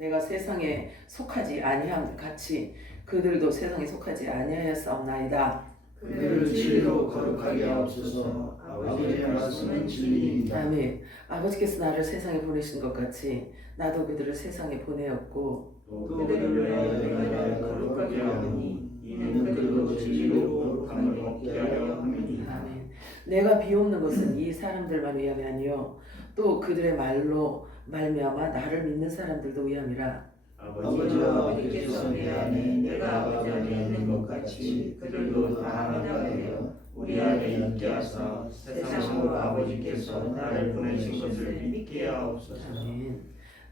내가 세상에 속하지 아니함 같이 그들도 세상에 속하지 아니하였사옵나이다. 그들을 진리로 거룩하게 하옵소서. 아버지의 말씀은 진리입니다. 아멘. 아버지께서 나를 세상에 보내신 것 같이 나도 그들을 세상에 보내었고 또 그들을 위하여 내가 거룩하게 하오니 이는 그들도 진리로 거룩함을 얻게 하려 함이니라. 아멘. 내가 비옵는 것은 이 사람들만 위함이 아니요 또 그들의 말로 말미암아 나를 믿는 사람들도 위함이라. 아버지와 아버지께서 내 안에 내가 아버지 안에 있는 것 같이 그들도 다 하나가 되어 우리 안에 있게 하사 세상으로 아버지께서 나를 보내신 것을 믿게 하옵소서. 아멘.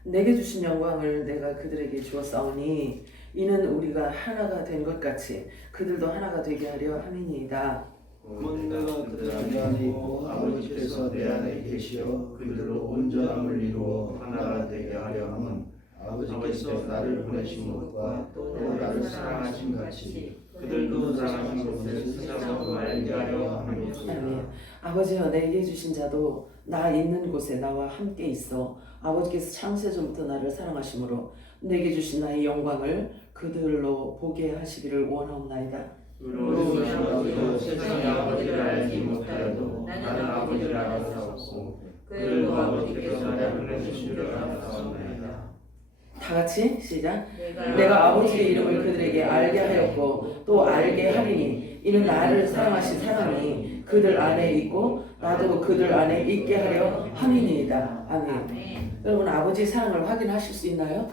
내게 주신 영광을 내가 그들에게 주었사오니 이는 우리가 하나가 된 것 같이 그들도 하나가 되게 하려 함이니이다. 곧 내가 그들 안에 있고 아버지께서 내 안에 계시어 그들로 온전함을 이루어 하나가 되게 하려 함은 아버지께서 나를 보내신 것과 또 나를 사랑하신 같이 그들도 사랑하신 것을 세상으로 알게 하려 함이니라. 아멘. 아버지여 내게 주신 자도 나 있는 곳에 나와 함께 있어 아버지께서 창세전부터 나를 사랑하심으로 내게 주신 나의 영광을 그들로 보게 하시기를 원하옵나이다. 의로우신 아버지여 세상의 아버지를 알지 못하여도 나는 아버지를 알았사옵고 그들도 아버지께서 나를 보내신 줄 알았사옵나이다. 다 같이 시작. 내가 아버지의 이름을 그들에게 알게 하였고 또 알게 하리니 이는 나를 사랑하신 사랑이 그들 안에 있고 나도 그들 안에 있게 하려 함이니이다. 아멘. 여러분 아버지의 사랑을 확인하실 수 있나요?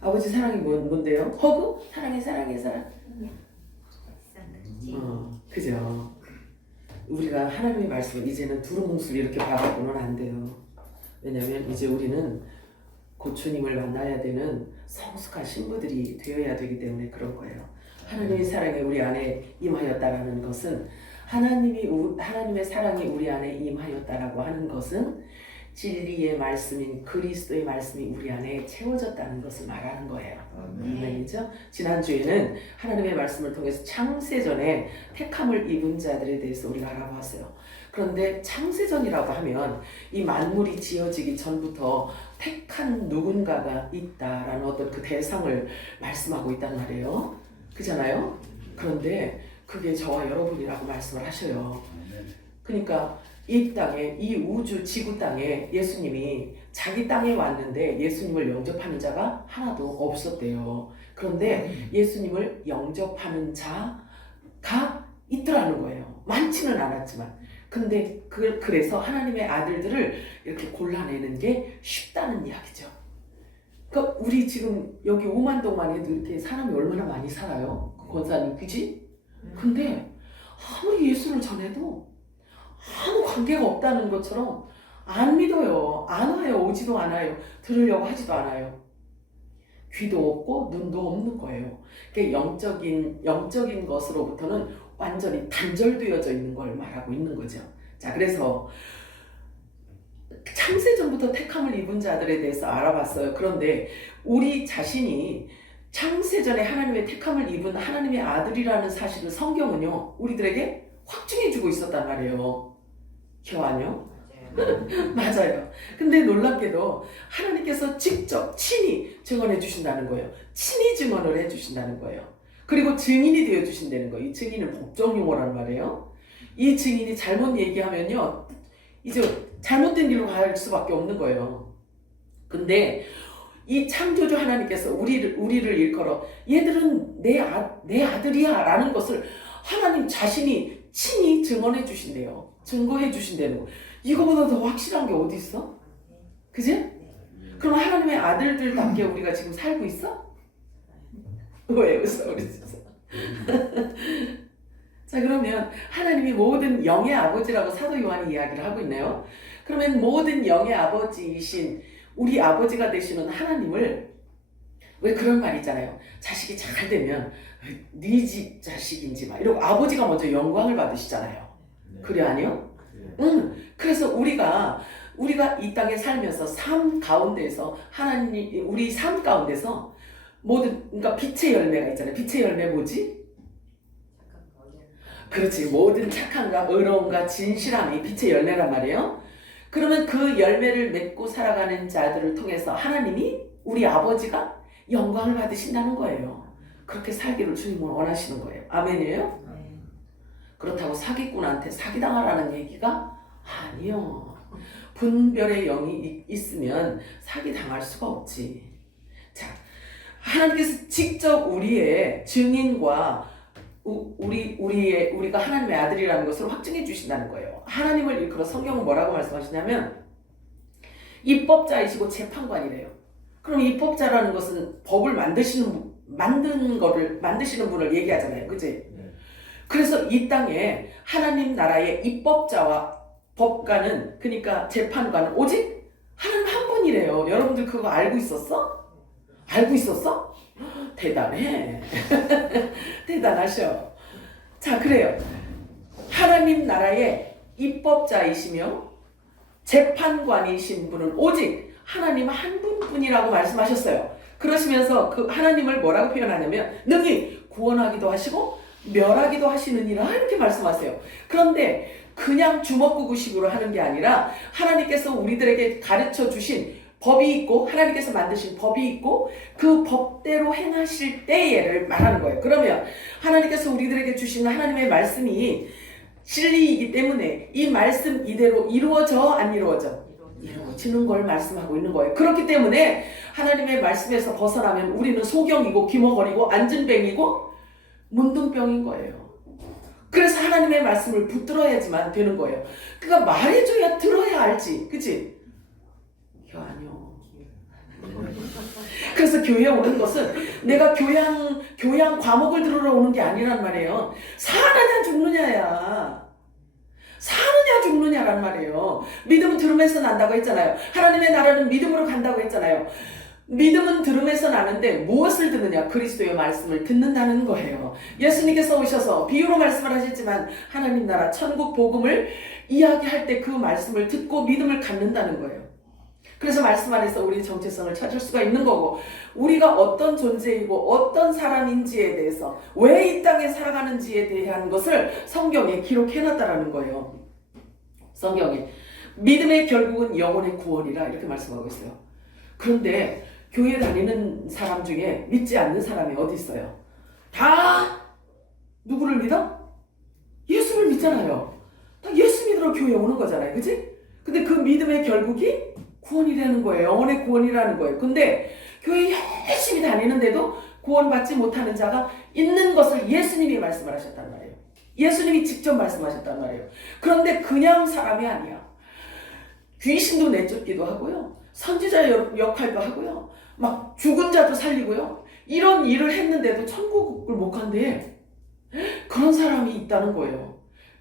아버지 사랑이 뭔데요? 허구? 사랑해 사랑. 그죠. 우리가 하나님의 말씀을 이제는 두루뭉술 이렇게 봐갖고는 안 돼요. 왜냐하면 이제 우리는 곧 주님을 만나야 되는 성숙한 신부들이 되어야 되기 때문에 그런 거예요. 하나님의 사랑이 우리 안에 임하였다라는 것은 하나님의 사랑이 우리 안에 임하였다라고 하는 것은 진리의 말씀인 그리스도의 말씀이 우리 안에 채워졌다는 것을 말하는 거예요. 아멘이죠? 지난주에는 하나님의 말씀을 통해서 창세전에 택함을 입은 자들에 대해서 우리가 알아봤어요. 그런데 창세전이라고 하면 이 만물이 지어지기 전부터 택한 누군가가 있다라는 어떤 그 대상을 말씀하고 있단 말이에요. 그잖아요? 그런데 그게 저와 여러분이라고 말씀을 하셔요. 그러니까 이 땅에, 이 우주 지구 땅에 예수님이 자기 땅에 왔는데 예수님을 영접하는 자가 하나도 없었대요. 그런데 예수님을 영접하는 자가 있더라는 거예요. 많지는 않았지만. 근데 그래서 하나님의 아들들을 이렇게 골라내는 게 쉽다는 이야기죠. 그러니까 우리 지금 여기 오만동만 해도 이렇게 사람이 얼마나 많이 살아요. 권사님, 그지? 근데 아무리 예수를 전해도 아무 관계가 없다는 것처럼 안 믿어요. 안 와요. 오지도 않아요. 들으려고 하지도 않아요. 귀도 없고 눈도 없는 거예요. 그러니까 영적인 것으로부터는 완전히 단절되어져 있는 걸 말하고 있는 거죠. 자, 그래서 창세전부터 택함을 입은 자들에 대해서 알아봤어요. 그런데 우리 자신이 창세전에 하나님의 택함을 입은 하나님의 아들이라는 사실을 성경은요, 우리들에게 확증해주고 있었단 말이에요. 기억하냐? 맞아요. 근데 놀랍게도 하나님께서 직접 친히 증언해 주신다는 거예요. 친히 증언을 해 주신다는 거예요. 그리고 증인이 되어 주신다는 거예요. 이 증인은 법정용어란 말이에요. 이 증인이 잘못 얘기하면요, 이제 잘못된 길로 갈 수밖에 없는 거예요. 근데 이 창조주 하나님께서 우리를 일컬어 얘들은 내 아들이야 라는 것을 하나님 자신이 친히 증언해 주신대요. 증거해 주신다는 거. 이거보다 더 확실한 게 어디 있어? 그지? 그럼 하나님의 아들들답게 우리가 지금 살고 있어? 왜 웃어 우리 진짜. 자, 그러면 하나님이 모든 영의 아버지라고 사도 요한이 이야기를 하고 있네요. 그러면 모든 영의 아버지이신 우리 아버지가 되시는 하나님을, 왜 그런 말 있잖아요. 자식이 잘 되면 네 집 자식인지 막 이러고 아버지가 먼저 영광을 받으시잖아요. 그래 아니요? 그래서 우리가 이 땅에 살면서 삶 가운데서 하나님, 우리 삶 가운데서 모든, 그러니까 빛의 열매가 있잖아요. 빛의 열매 뭐지? 그렇지. 모든 착함과 의로움과 진실함이 빛의 열매란 말이에요. 그러면 그 열매를 맺고 살아가는 자들을 통해서 하나님이 우리 아버지가 영광을 받으신다는 거예요. 그렇게 살기를 주님은 원하시는 거예요. 아멘이에요? 그렇다고 사기꾼한테 사기당하라는 얘기가 아니요. 분별의 영이 있으면 사기당할 수가 없지. 자, 하나님께서 직접 우리의 증인과 우리가 하나님의 아들이라는 것을 확증해 주신다는 거예요. 하나님을 일컬어 성경은 뭐라고 말씀하시냐면 입법자이시고 재판관이래요. 그럼 입법자라는 것은 법을 만드시는 분을 얘기하잖아요. 그치? 그래서 이 땅에 하나님 나라의 입법자와 법관은, 그러니까 재판관은 오직 하나님 한 분이래요. 여러분들 그거 알고 있었어? 알고 있었어? 대단해. 대단하셔. 자, 그래요. 하나님 나라의 입법자이시며 재판관이신 분은 오직 하나님 한 분뿐이라고 말씀하셨어요. 그러시면서 그 하나님을 뭐라고 표현하냐면 능히 구원하기도 하시고 멸하기도 하시느니라 이렇게 말씀하세요. 그런데 그냥 주먹구구식으로 하는 게 아니라 하나님께서 우리들에게 가르쳐 주신 법이 있고 하나님께서 만드신 법이 있고 그 법대로 행하실 때를 말하는 거예요. 그러면 하나님께서 우리들에게 주신 하나님의 말씀이 진리이기 때문에 이 말씀 이대로 이루어져 안 이루어져? 이루어지는 걸 말씀하고 있는 거예요. 그렇기 때문에 하나님의 말씀에서 벗어나면 우리는 소경이고 기머거리고 안진뱅이고 문둥병인 거예요. 그래서 하나님의 말씀을 붙들어야지만 되는 거예요. 그러니까 말해줘야 들어야 알지. 그치? 이거 아니요. 그래서 교회에 오는 것은 내가 교양 과목을 들으러 오는 게 아니란 말이에요. 사느냐 죽느냐야. 사느냐 죽느냐란 말이에요. 믿음은 들음에서 난다고 했잖아요. 하나님의 나라는 믿음으로 간다고 했잖아요. 믿음은 들음에서 나는데 무엇을 듣느냐? 그리스도의 말씀을 듣는다는 거예요. 예수님께서 오셔서 비유로 말씀을 하셨지만 하나님 나라 천국 복음을 이야기할 때 그 말씀을 듣고 믿음을 갖는다는 거예요. 그래서 말씀 안에서 우리 정체성을 찾을 수가 있는 거고 우리가 어떤 존재이고 어떤 사람인지에 대해서 왜 이 땅에 살아가는지에 대한 것을 성경에 기록해놨다라는 거예요. 성경에 믿음의 결국은 영혼의 구원이라 이렇게 말씀하고 있어요. 그런데 교회 다니는 사람 중에 믿지 않는 사람이 어디 있어요? 다 누구를 믿어? 예수를 믿잖아요. 다 예수 믿으러 교회에 오는 거잖아요. 그치? 근데 그 믿음의 결국이 구원이라는 거예요. 영혼의 구원이라는 거예요. 근데 교회 열심히 다니는데도 구원받지 못하는 자가 있는 것을 예수님이 말씀을 하셨단 말이에요. 예수님이 직접 말씀하셨단 말이에요. 그런데 그냥 사람이 아니야. 귀신도 내쫓기도 하고요. 선지자 역할도 하고요. 막 죽은 자도 살리고요. 이런 일을 했는데도 천국을 못 간대. 그런 사람이 있다는 거예요.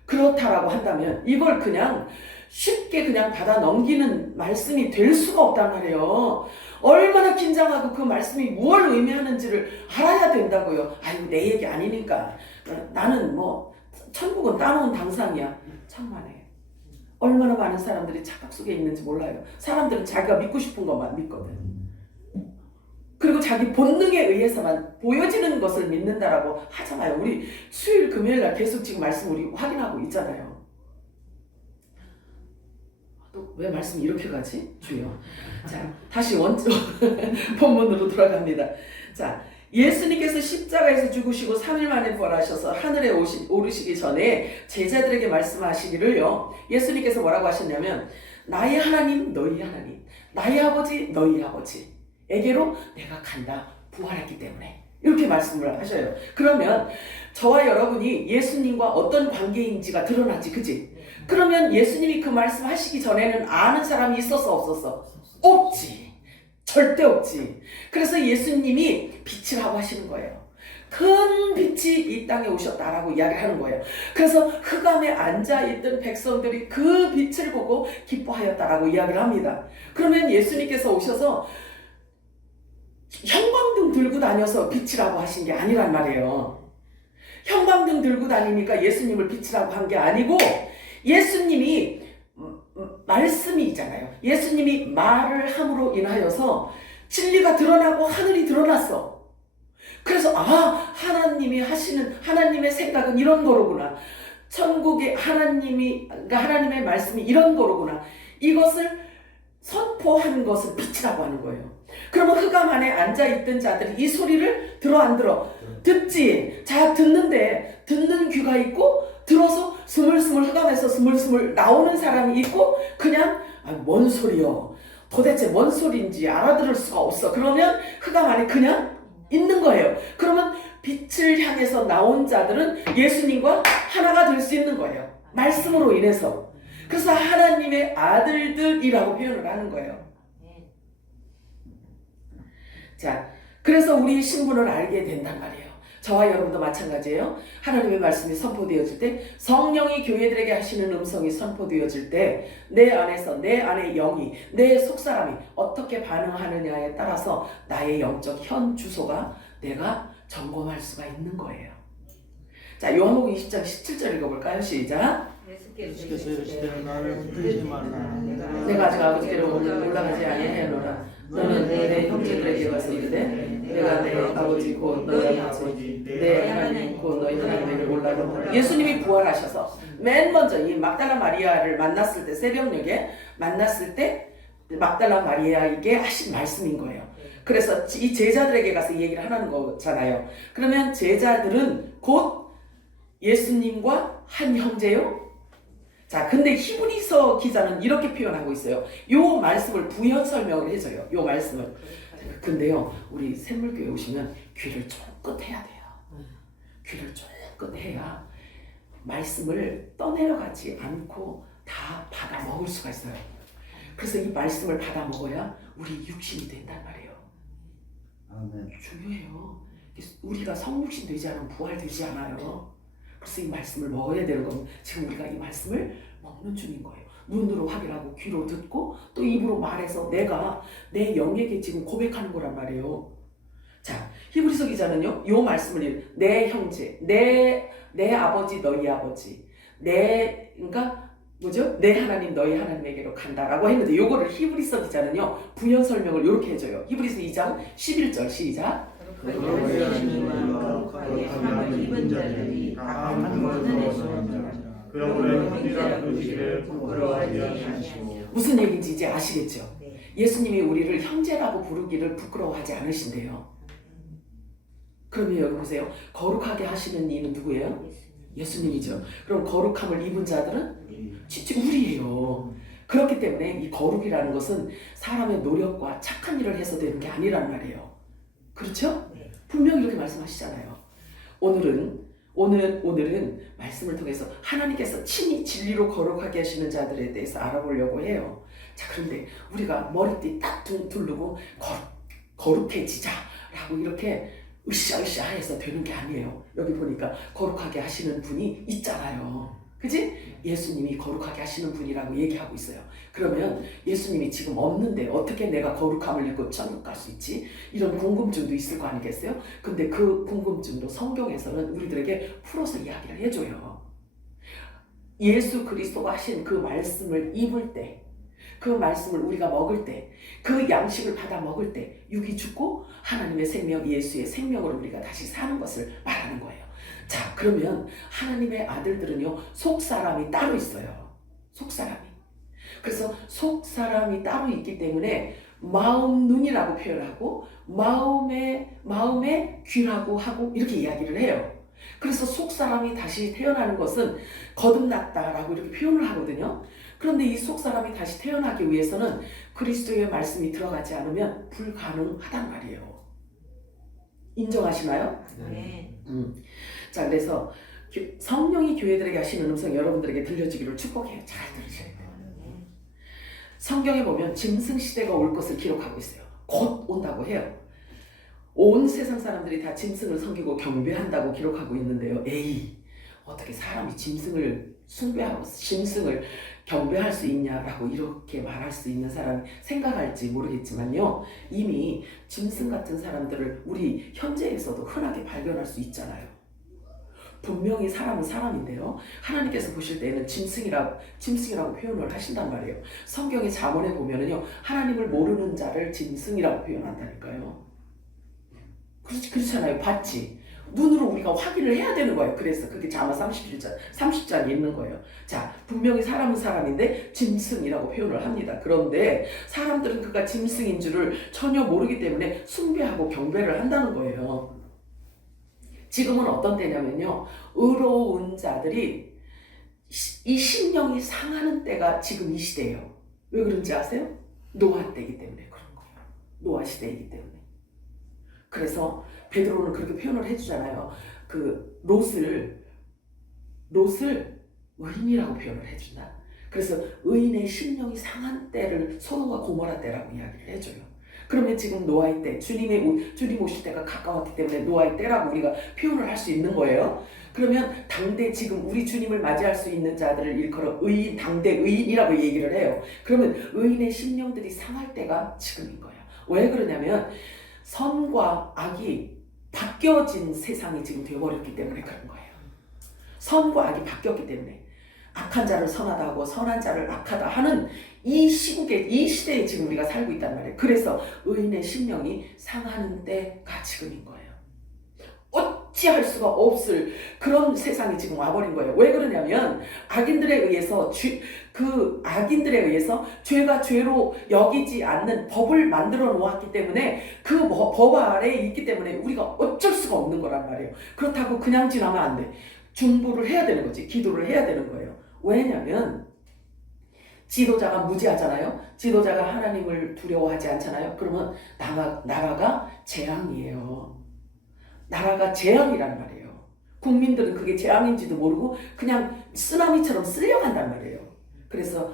그렇다라고 한다면 이걸 그냥 쉽게 그냥 받아 넘기는 말씀이 될 수가 없단 말이에요. 얼마나 긴장하고 그 말씀이 무엇을 의미하는지를 알아야 된다고요. 아유, 내 얘기 아니니까. 나는 뭐 천국은 따놓은 당상이야. 천만에. 얼마나 많은 사람들이 착각 속에 있는지 몰라요. 사람들은 자기가 믿고 싶은 것만 믿거든. 그리고 자기 본능에 의해서만 보여지는 것을 믿는다라고 하잖아요. 우리 수요일 금요일 날 계속 지금 말씀 우리 확인하고 있잖아요. 또 왜 말씀이 이렇게 가지? 주여. 자, 다시 본문으로 돌아갑니다. 자, 예수님께서 십자가에서 죽으시고 3일 만에 부활하셔서 하늘에 오르시기 전에 제자들에게 말씀하시기를요. 예수님께서 뭐라고 하셨냐면 나의 하나님 너희 하나님 나의 아버지 너희 아버지에게로 내가 간다 부활했기 때문에 이렇게 말씀을 하셔요. 그러면 저와 여러분이 예수님과 어떤 관계인지가 드러나지, 그치? 그러면 예수님이 그 말씀하시기 전에는 아는 사람이 있었어 없었어? 없지. 절대 없지. 그래서 예수님이 빛이라고 하시는 거예요. 큰 빛이 이 땅에 오셨다라고 이야기를 하는 거예요. 그래서 흑암에 앉아있던 백성들이 그 빛을 보고 기뻐하였다라고 이야기를 합니다. 그러면 예수님께서 오셔서 형광등 들고 다녀서 빛이라고 하신 게 아니란 말이에요. 형광등 들고 다니니까 예수님을 빛이라고 한 게 아니고 예수님이 말씀이잖아요. 예수님이 말을 함으로 인하여서 진리가 드러나고 하늘이 드러났어. 그래서 하나님이 하시는 하나님의 생각은 이런 거로구나. 천국의 하나님의 말씀이 이런 거로구나. 이것을 선포하는 것을 빛이라고 하는 거예요. 그러면 흑암 안에 앉아있던 자들이 이 소리를 들어 안 들어? 듣지. 자, 듣는데 듣는 귀가 있고 들어서 스물스물 흑암에서 스물스물 나오는 사람이 있고 그냥 뭔 소리요? 도대체 뭔 소리인지 알아들을 수가 없어. 그러면 흑암 안에 그냥 있는 거예요. 그러면 빛을 향해서 나온 자들은 예수님과 하나가 될 수 있는 거예요. 말씀으로 인해서. 그래서 하나님의 아들들이라고 표현을 하는 거예요. 자, 그래서 우리 신분을 알게 된단 말이에요. 저와 여러분도 마찬가지예요. 하나님의 말씀이 선포되어질 때, 성령이 교회들에게 하시는 음성이 선포되어질 때, 내 안에서 내 안의 영이, 내 속사람이 어떻게 반응하느냐에 따라서 나의 영적 현 주소가 내가 점검할 수가 있는 거예요. 자, 요한복음 20장 17절 읽어볼까요? 시작. 예수께서 이르시되 나를 붙들지 말라. 내가 아직 아버지께로 올라가지 아니하노라. 너는 내 형제들에게 가서 이르되 내가 내 아버지 곧 너희 아버지 내 하나님 곧 너희 하나님에게 올라간다. 예수님이 부활하셔서 맨 먼저 이 막달라 마리아를 만났을 때, 새벽녘에 만났을 때 막달라 마리아에게 하신 말씀인 거예요. 그래서 이 제자들에게 가서 이 얘기를 하는 거잖아요. 그러면 제자들은 곧 예수님과 한 형제요. 자, 근데 히브리서 기자는 이렇게 표현하고 있어요. 요 말씀을 부연 설명을 해줘요. 요 말씀을. 근데요, 우리 샘물교회 오시면 귀를 쫑긋 해야 돼요. 귀를 쫑긋 해야 말씀을 떠내려가지 않고 다 받아 먹을 수가 있어요. 그래서 이 말씀을 받아 먹어야 우리 육신이 된단 말이에요. 아멘. 중요해요. 우리가 성육신 되지 않으면 부활되지 않아요. 그래서 이 말씀을 먹어야 되는 겁니다. 지금 우리가 이 말씀을 먹는 중인 거예요. 눈으로 확인하고 귀로 듣고 또 입으로 말해서 내가 내 영에게 지금 고백하는 거란 말이에요. 자, 히브리서 기자는요, 요 말씀을 내 형제, 내 아버지 너희 아버지, 그러니까 뭐죠? 내 하나님 너희 하나님에게로 간다라고 했는데 요거를 히브리서 기자는요 부연 설명을 이렇게 해줘요. 히브리서 2장 11절 시작. 무슨 얘기인지 이제 아시겠죠? 예수님이 우리를 형제라고 부르기를 부끄러워하지 않으신대요. 그러면 여기 보세요. 거룩하게 하시는 이는 누구예요? 예수님이죠. 그럼 거룩함을 입은 자들은 진짜 우리예요. 그렇기 때문에 이 거룩이라는 것은 사람의 노력과 착한 일을 해서 되는 게 아니란 말이에요. 그렇죠? 분명히 이렇게 말씀하시잖아요. 오늘은 말씀을 통해서 하나님께서 친히 진리로 거룩하게 하시는 자들에 대해서 알아보려고 해요. 자, 그런데 우리가 머리띠 딱 두르고 거룩해지자라고 이렇게 으쌰으쌰 해서 되는 게 아니에요. 여기 보니까 거룩하게 하시는 분이 있잖아요. 그지? 예수님이 거룩하게 하시는 분이라고 얘기하고 있어요. 그러면 예수님이 지금 없는데 어떻게 내가 거룩함을 입고 천국 갈 수 있지? 이런 궁금증도 있을 거 아니겠어요? 근데 그 궁금증도 성경에서는 우리들에게 풀어서 이야기를 해줘요. 예수 그리스도가 하신 그 말씀을 입을 때, 그 말씀을 우리가 먹을 때, 그 양식을 받아 먹을 때 육이 죽고 하나님의 생명, 예수의 생명으로 우리가 다시 사는 것을 말하는 거예요. 자, 그러면 하나님의 아들들은요, 속사람이 따로 있어요. 속사람이. 그래서 속사람이 따로 있기 때문에 마음 눈이라고 표현하고 마음의 귀라고 하고 이렇게 이야기를 해요. 그래서 속사람이 다시 태어나는 것은 거듭났다라고 이렇게 표현을 하거든요. 그런데 이 속사람이 다시 태어나기 위해서는 그리스도의 말씀이 들어가지 않으면 불가능하단 말이에요. 인정하시나요? 네. 자, 그래서 성령이 교회들에게 하시는 음성 여러분들에게 들려지기를 축복해요. 잘 들으셔야 돼요. 성경에 보면 짐승 시대가 올 것을 기록하고 있어요. 곧 온다고 해요. 온 세상 사람들이 다 짐승을 섬기고 경배한다고 기록하고 있는데요. 에이, 어떻게 사람이 짐승을 숭배하고 짐승을 경배할 수 있냐라고 이렇게 말할 수 있는 사람이 생각할지 모르겠지만요. 이미 짐승 같은 사람들을 우리 현재에서도 흔하게 발견할 수 있잖아요. 분명히 사람은 사람인데요. 하나님께서 보실 때는 짐승이라고 표현을 하신단 말이에요. 성경의 잠언에 보면은요, 하나님을 모르는 자를 짐승이라고 표현한다니까요. 그렇잖아요. 봤지? 눈으로 우리가 확인을 해야 되는 거예요. 그래서 그게 자마 30장에 있는 거예요. 자, 분명히 사람은 사람인데 짐승이라고 표현을 합니다. 그런데 사람들은 그가 짐승인 줄을 전혀 모르기 때문에 숭배하고 경배를 한다는 거예요. 지금은 어떤 때냐면요, 의로운 자들이 이 심령이 상하는 때가 지금 이 시대예요. 왜 그런지 아세요? 노아 때이기 때문에 그런 거예요. 노아 시대이기 때문에. 그래서 베드로는 그렇게 표현을 해주잖아요. 그 롯을 의인이라고 표현을 해준다. 그래서 의인의 심령이 상한 때를 소돔과 고모라 때라고 이야기를 해줘요. 그러면 지금 노아의 때, 주님 오실 때가 가까웠기 때문에 노아의 때라고 우리가 표현을 할 수 있는 거예요. 그러면 당대 지금 우리 주님을 맞이할 수 있는 자들을 일컬어 의인, 당대 의인이라고 얘기를 해요. 그러면 의인의 심령들이 상할 때가 지금인 거예요. 왜 그러냐면 선과 악이 바뀌어진 세상이 지금 되어버렸기 때문에 그런 거예요. 선과 악이 바뀌었기 때문에 악한 자를 선하다 하고 선한 자를 악하다 하는 이 시국에, 이 시대에 지금 우리가 살고 있단 말이에요. 그래서 의인의 심령이 상하는 때가 지금인 거예요. 어찌할 수가 없을 그런 세상이 지금 와버린 거예요. 왜 그러냐면 악인들에 의해서 죄가 죄로 여기지 않는 법을 만들어 놓았기 때문에 그 법 아래에 있기 때문에 우리가 어쩔 수가 없는 거란 말이에요. 그렇다고 그냥 지나면 안 돼. 중보를 해야 되는 거지. 기도를 해야 되는 거예요. 왜냐면 지도자가 무지하잖아요. 지도자가 하나님을 두려워하지 않잖아요. 그러면 나라가 재앙이에요. 나라가 재앙이란 말이에요. 국민들은 그게 재앙인지도 모르고 그냥 쓰나미처럼 쓸려간단 말이에요. 그래서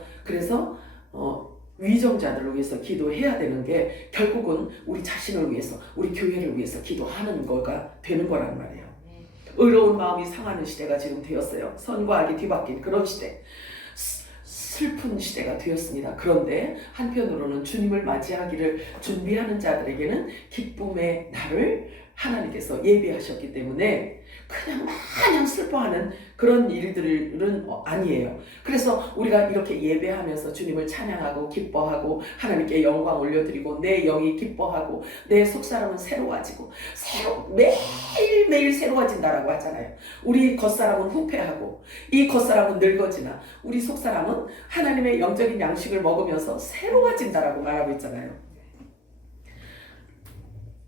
위정자들을 위해서 기도해야 되는 게 결국은 우리 자신을 위해서, 우리 교회를 위해서 기도하는 거가 되는 거란 말이에요. 의로운 마음이 상하는 시대가 지금 되었어요. 선과 악이 뒤바뀐 그런 시대. 슬픈 시대가 되었습니다. 그런데 한편으로는 주님을 맞이하기를 준비하는 자들에게는 기쁨의 날을 하나님께서 예비하셨기 때문에 그냥 마냥 슬퍼하는 그런 일들은 아니에요. 그래서 우리가 이렇게 예배하면서 주님을 찬양하고 기뻐하고 하나님께 영광 올려드리고 내 영이 기뻐하고 내 속사람은 새로워지고 매일매일 새로워진다라고 하잖아요. 우리 겉사람은 후패하고 이 겉사람은 늙어지나 우리 속사람은 하나님의 영적인 양식을 먹으면서 새로워진다라고 말하고 있잖아요.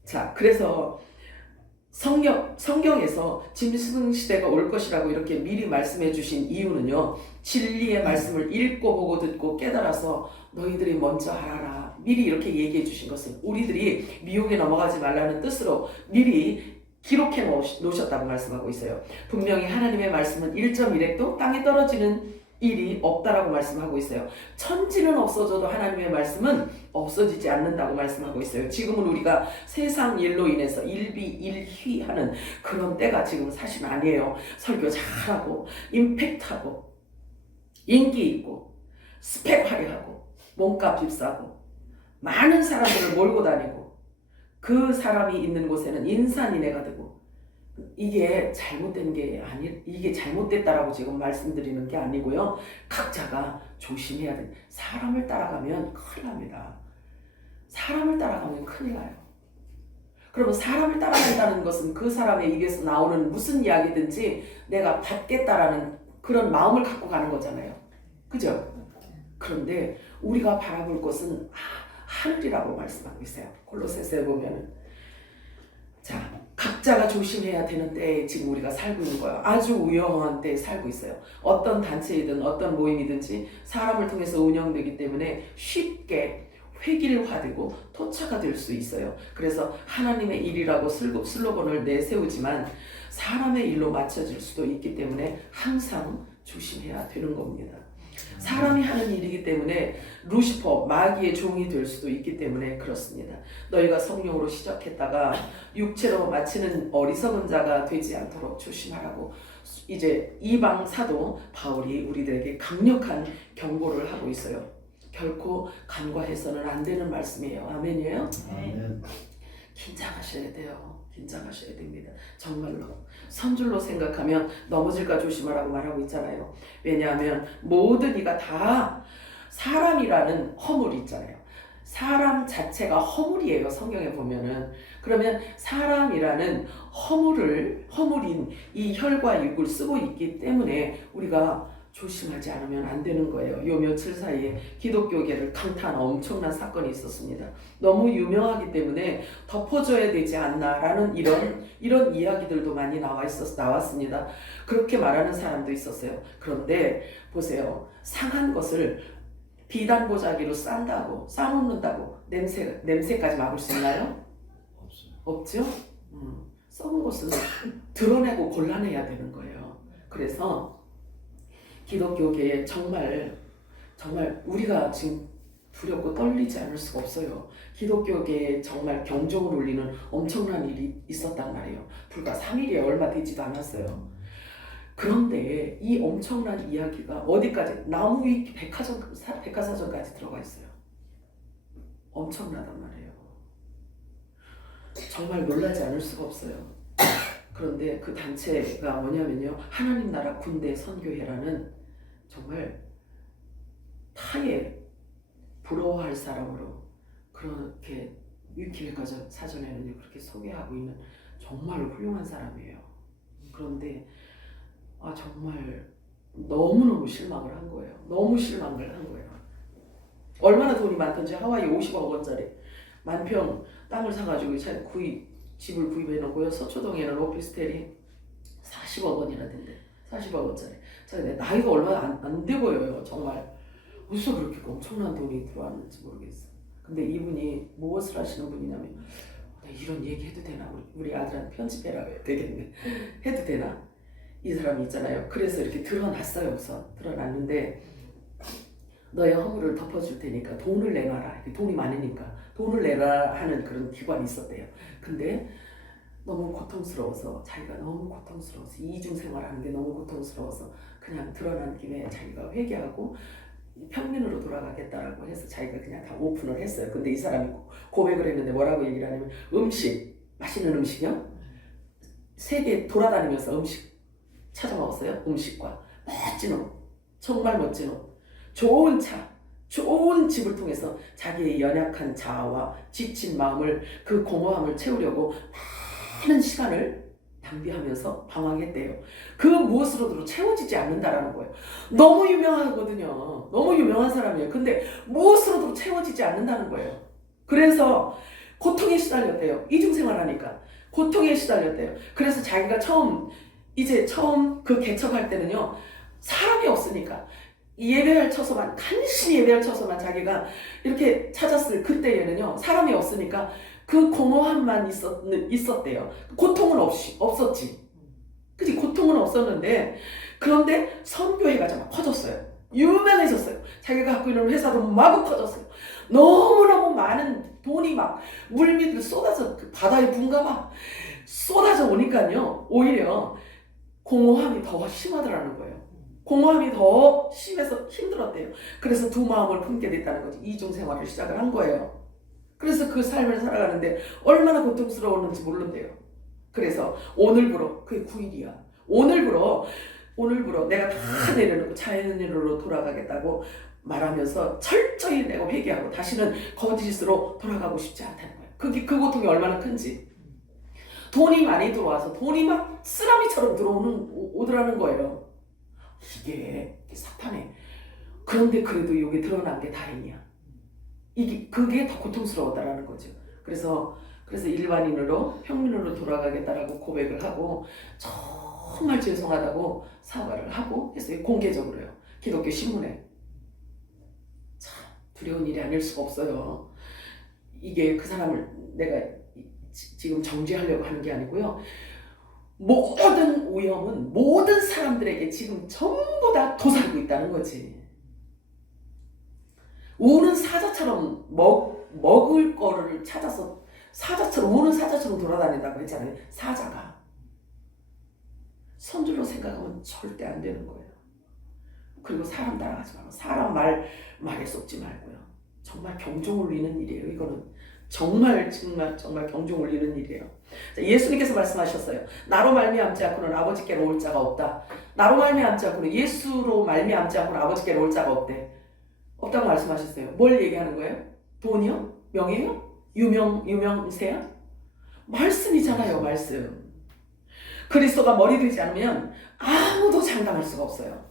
자, 그래서 성경에서 짐승 시대가 올 것이라고 이렇게 미리 말씀해 주신 이유는요, 진리의 말씀을 읽고 보고 듣고 깨달아서 너희들이 먼저 알아라. 미리 이렇게 얘기해 주신 것은 우리들이 미혹에 넘어가지 말라는 뜻으로 미리 기록해 놓으셨다고 말씀하고 있어요. 분명히 하나님의 말씀은 1.1획도 땅에 떨어지는 일이 없다라고 말씀하고 있어요. 천지는 없어져도 하나님의 말씀은 없어지지 않는다고 말씀하고 있어요. 지금은 우리가 세상 일로 인해서 일비일휘하는 그런 때가 지금 사실 아니에요. 설교 잘하고 임팩트하고 인기 있고 스펙 화려하고 몸값 비싸고 많은 사람들을 몰고 다니고 그 사람이 있는 곳에는 인산인해가 되고 이게 잘못된 게 이게 잘못됐다라고 지금 말씀드리는 게 아니고요. 각자가 조심해야 돼. 사람을 따라가면 큰일 납니다. 사람을 따라가면 큰일 나요. 그러면 사람을 따라간다는 것은 그 사람의 입에서 나오는 무슨 이야기든지 내가 받겠다라는 그런 마음을 갖고 가는 거잖아요. 그죠? 그런데 우리가 바라볼 것은 하늘이라고 말씀하고 있어요. 골로새서에 보면은. 자, 각자가 조심해야 되는 때에 지금 우리가 살고 있는 거예요. 아주 위험한 때에 살고 있어요. 어떤 단체이든 어떤 모임이든지 사람을 통해서 운영되기 때문에 쉽게 획일화되고 토착화 될 수 있어요. 그래서 하나님의 일이라고 슬로건을 내세우지만 사람의 일로 맞춰질 수도 있기 때문에 항상 조심해야 되는 겁니다. 사람이 하는 일이기 때문에 루시퍼, 마귀의 종이 될 수도 있기 때문에 그렇습니다. 너희가 성령으로 시작했다가 육체로 마치는 어리석은 자가 되지 않도록 조심하라고 이제 이방 사도 바울이 우리들에게 강력한 경고를 하고 있어요. 결코 간과해서는 안 되는 말씀이에요. 아멘이에요? 아멘. 긴장하셔야 돼요. 긴장하셔야 됩니다. 정말로 선줄로 생각하면 넘어질까 조심하라고 말하고 있잖아요. 왜냐하면 모든 이가 다 사람이라는 허물이 있잖아요. 사람 자체가 허물이에요. 성경에 보면은. 그러면 사람이라는 허물인 이 혈과 육을 쓰고 있기 때문에 우리가 조심하지 않으면 안 되는 거예요. 요 며칠 사이에 기독교계를 강타한 엄청난 사건이 있었습니다. 너무 유명하기 때문에 덮어줘야 되지 않나라는 이런 이야기들도 많이 나왔습니다. 그렇게 말하는 사람도 있었어요. 그런데 보세요. 상한 것을 비단 보자기로 싸놓는다고 냄새까지 막을 수 있나요? 없죠? 썩은 것은 드러내고 골라내야 되는 거예요. 그래서 기독교계에 정말 우리가 지금 두렵고 떨리지 않을 수가 없어요. 기독교계에 정말 경종을 울리는 엄청난 일이 있었단 말이에요. 불과 3일이 얼마 되지도 않았어요. 그런데 이 엄청난 이야기가 어디까지? 나무위키 백과사전까지 들어가 있어요. 엄청나단 말이에요. 정말 놀라지 않을 수가 없어요. 그런데 그 단체가 뭐냐면요, 하나님 나라 군대 선교회라는 정말 타의 부러워할 사람으로 그렇게 위키백과사전에는 그렇게 소개하고 있는 정말 훌륭한 사람이에요. 그런데 정말 너무너무 실망을 한 거예요. 너무 실망을 한 거예요. 얼마나 돈이 많던지 하와이 50억 원짜리 만평 땅을 사가지고 집을 구입해 놓고요. 서초동에는 오피스텔이 40억 원이라던데. 40억 원짜리. 나이가 얼마 안 돼 보여요. 정말. 어디서 그렇게 엄청난 돈이 들어왔는지 모르겠어요. 근데 이분이 무엇을 하시는 분이냐면, 이런 얘기 해도 되나? 우리 아들한테 편집해라 되겠네. 해도 되나? 이 사람이 있잖아요. 그래서 이렇게 드러났어요. 우선 드러났는데, 너의 허물을 덮어줄 테니까 돈을 내놔라. 돈이 많으니까 돈을 내라 하는 그런 기관이 있었대요. 근데 너무 고통스러워서, 자기가 너무 고통스러워서, 이중 생활하는 게 너무 고통스러워서 그냥 드러난 김에 자기가 회개하고 평민으로 돌아가겠다라고 해서 자기가 그냥 다 오픈을 했어요. 근데 이 사람이 고백을 했는데 뭐라고 얘기를 하냐면, 맛있는 음식이요? 세계 돌아다니면서 음식 찾아 먹었어요. 음식과 멋진 옷, 정말 멋진 옷, 좋은 차, 좋은 집을 통해서 자기의 연약한 자아와 지친 마음을, 그 공허함을 채우려고 많은 시간을 낭비하면서 방황했대요. 그 무엇으로도 채워지지 않는다라는 거예요. 너무 유명하거든요. 너무 유명한 사람이에요. 근데 무엇으로도 채워지지 않는다는 거예요. 그래서 고통에 시달렸대요. 이중생활하니까 고통에 시달렸대요. 그래서 자기가 처음 그 개척할 때는요, 사람이 없으니까 간신히 예배할 처소만 자기가 이렇게 찾았을 그때에는요, 사람이 없으니까 그 공허함만 있었대요. 고통은 없었지. 그치? 고통은 없었는데, 그런데 선교회가 정말 커졌어요. 유명해졌어요. 자기가 갖고 있는 회사도 마구 커졌어요. 너무너무 많은 돈이 막 물밑으로 쏟아져, 그 바다의 분가 막 쏟아져 오니까요, 오히려 공허함이 더 심하더라는 거예요. 공허함이 더 심해서 힘들었대요. 그래서 두 마음을 품게 됐다는 거지. 이중 생활을 시작을 한 거예요. 그래서 그 삶을 살아가는데 얼마나 고통스러웠는지 모른대요. 그래서 오늘부로, 그게 9일이야. 오늘부로 내가 다 내려놓고 자연인으로 돌아가겠다고 말하면서 철저히 내가 회개하고 다시는 거짓으로 돌아가고 싶지 않다는 거예요. 그 고통이 얼마나 큰지. 돈이 많이 들어와서 돈이 막 쓰라미처럼 오더라는 거예요. 이게 사탄에. 그런데 그래도 이게 드러난 게 다행이야. 그게 더 고통스러웠다라는 거죠. 그래서 일반인으로 평민으로 돌아가겠다라고 고백을 하고 정말 죄송하다고 사과를 하고 했어요. 공개적으로요. 기독교 신문에. 참 두려운 일이 아닐 수가 없어요. 이게 그 사람을 내가 지금 정죄하려고 하는 게 아니고요. 모든 오염은 모든 사람들에게 지금 전부 다 도사리고 있다는 거지. 우는 사자처럼 먹을 거를 찾아서 우는 사자처럼 돌아다닌다고 했잖아요. 사자가. 선줄로 생각하면 절대 안 되는 거예요. 그리고 사람 따라가지 말고 사람 말에 쏟지 말고요. 정말 경종 울리는 일이에요. 이거는 정말 경종 울리는 일이에요. 자, 예수님께서 말씀하셨어요. 나로 말미암지 않고는 아버지께로 올 자가 없다. 나로 말미암지 않고는, 예수로 말미암지 않고는 아버지께로 올 자가 없대. 없다고 말씀하셨어요. 뭘 얘기하는 거예요? 돈이요? 명예요? 유명세요? 말씀이잖아요, 말씀. 그리스도가 머리 되지 않으면 아무도 장담할 수가 없어요.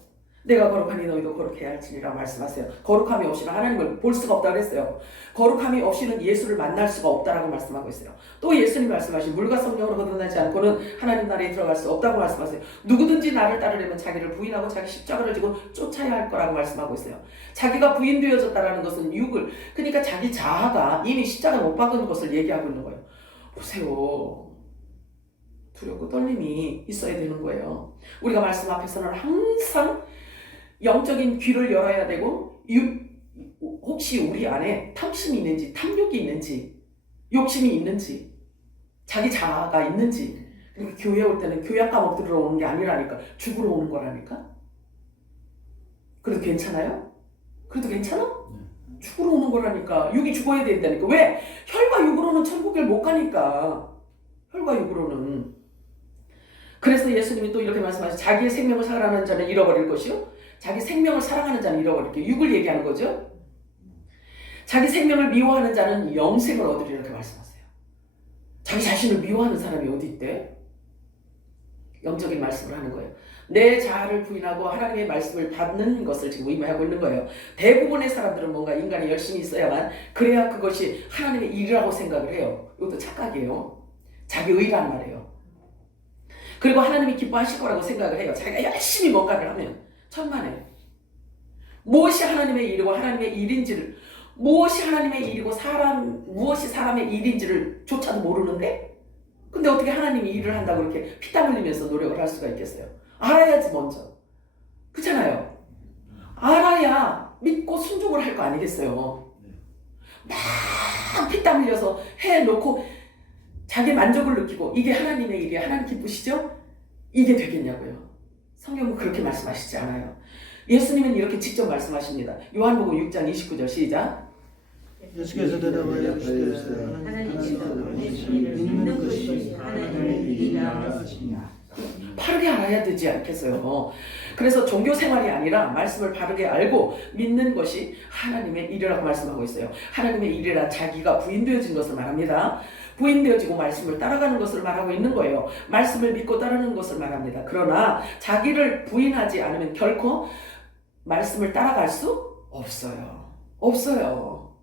내가 거룩하니 너희도 거룩해야 할지니라 말씀하세요. 거룩함이 없이는 하나님을 볼 수가 없다고 했어요. 거룩함이 없이는 예수를 만날 수가 없다라고 말씀하고 있어요. 또 예수님이 말씀하신 물과 성령으로 거듭나지 않고는 하나님 나라에 들어갈 수 없다고 말씀하세요. 누구든지 나를 따르려면 자기를 부인하고 자기 십자가를 지고 쫓아야 할 거라고 말씀하고 있어요. 자기가 부인되어졌다라는 것은 육을, 그러니까 자기 자아가 이미 십자가 못 박은 것을 얘기하고 있는 거예요. 보세요. 두렵고 떨림이 있어야 되는 거예요. 우리가 말씀 앞에서는 항상 영적인 귀를 열어야 되고, 혹시 우리 안에 탐심이 있는지, 탐욕이 있는지, 욕심이 있는지, 자기 자아가 있는지. 그러니까 교회 올 때는 교양 과목 들으러 오는 게 아니라니까, 죽으러 오는 거라니까. 그래도 괜찮아요? 그래도 괜찮아? 죽으러 오는 거라니까. 육이 죽어야 된다니까. 왜? 혈과 육으로는 천국을 못 가니까. 혈과 육으로는. 그래서 예수님이 또 이렇게 말씀하시죠. 자기의 생명을 사랑하는 자는 잃어버릴 것이요, 자기 생명을 사랑하는 자는 잃어버릴 게, 육을 얘기하는 거죠. 자기 생명을 미워하는 자는 영생을 얻으리라 이렇게 말씀하세요. 자기 자신을 미워하는 사람이 어디 있대? 영적인 말씀을 하는 거예요. 내 자아를 부인하고 하나님의 말씀을 받는 것을 지금 의미하고 있는 거예요. 대부분의 사람들은 뭔가 인간이 열심히 있어야만, 그래야 그것이 하나님의 일이라고 생각을 해요. 이것도 착각이에요. 자기 의란 말이에요. 그리고 하나님이 기뻐하실 거라고 생각을 해요. 자기가 열심히 뭔가를 하면. 천만에. 무엇이 하나님의 일이고 하나님의 일인지를, 무엇이 하나님의 일이고 무엇이 사람의 일인지를 조차도 모르는데, 근데 어떻게 하나님이 일을 한다고 이렇게 피땀 흘리면서 노력을 할 수가 있겠어요? 알아야지 먼저. 그렇잖아요. 알아야 믿고 순종을 할 거 아니겠어요. 막 피땀 흘려서 해놓고 자기 만족을 느끼고 이게 하나님의 일이야, 하나님 기쁘시죠? 이게 되겠냐고요. 성경은 그렇게 말씀하시지 않아요. 예수님은 이렇게 직접 말씀하십니다. 요한복음 6장 29절 시작. 예수께서 대답하여 이르시되 하나님께서 믿는 것이 하나님의 일이라 하시니라. 바르게 알아야 되지 않겠어요. 그래서 종교 생활이 아니라 말씀을 바르게 알고 믿는 것이 하나님의 일이라고 말씀하고 있어요. 하나님의 일이란 자기가 부인되어진 것을 말합니다. 부인되어지고 말씀을 따라가는 것을 말하고 있는 거예요. 말씀을 믿고 따르는 것을 말합니다. 그러나 자기를 부인하지 않으면 결코 말씀을 따라갈 수 없어요. 없어요.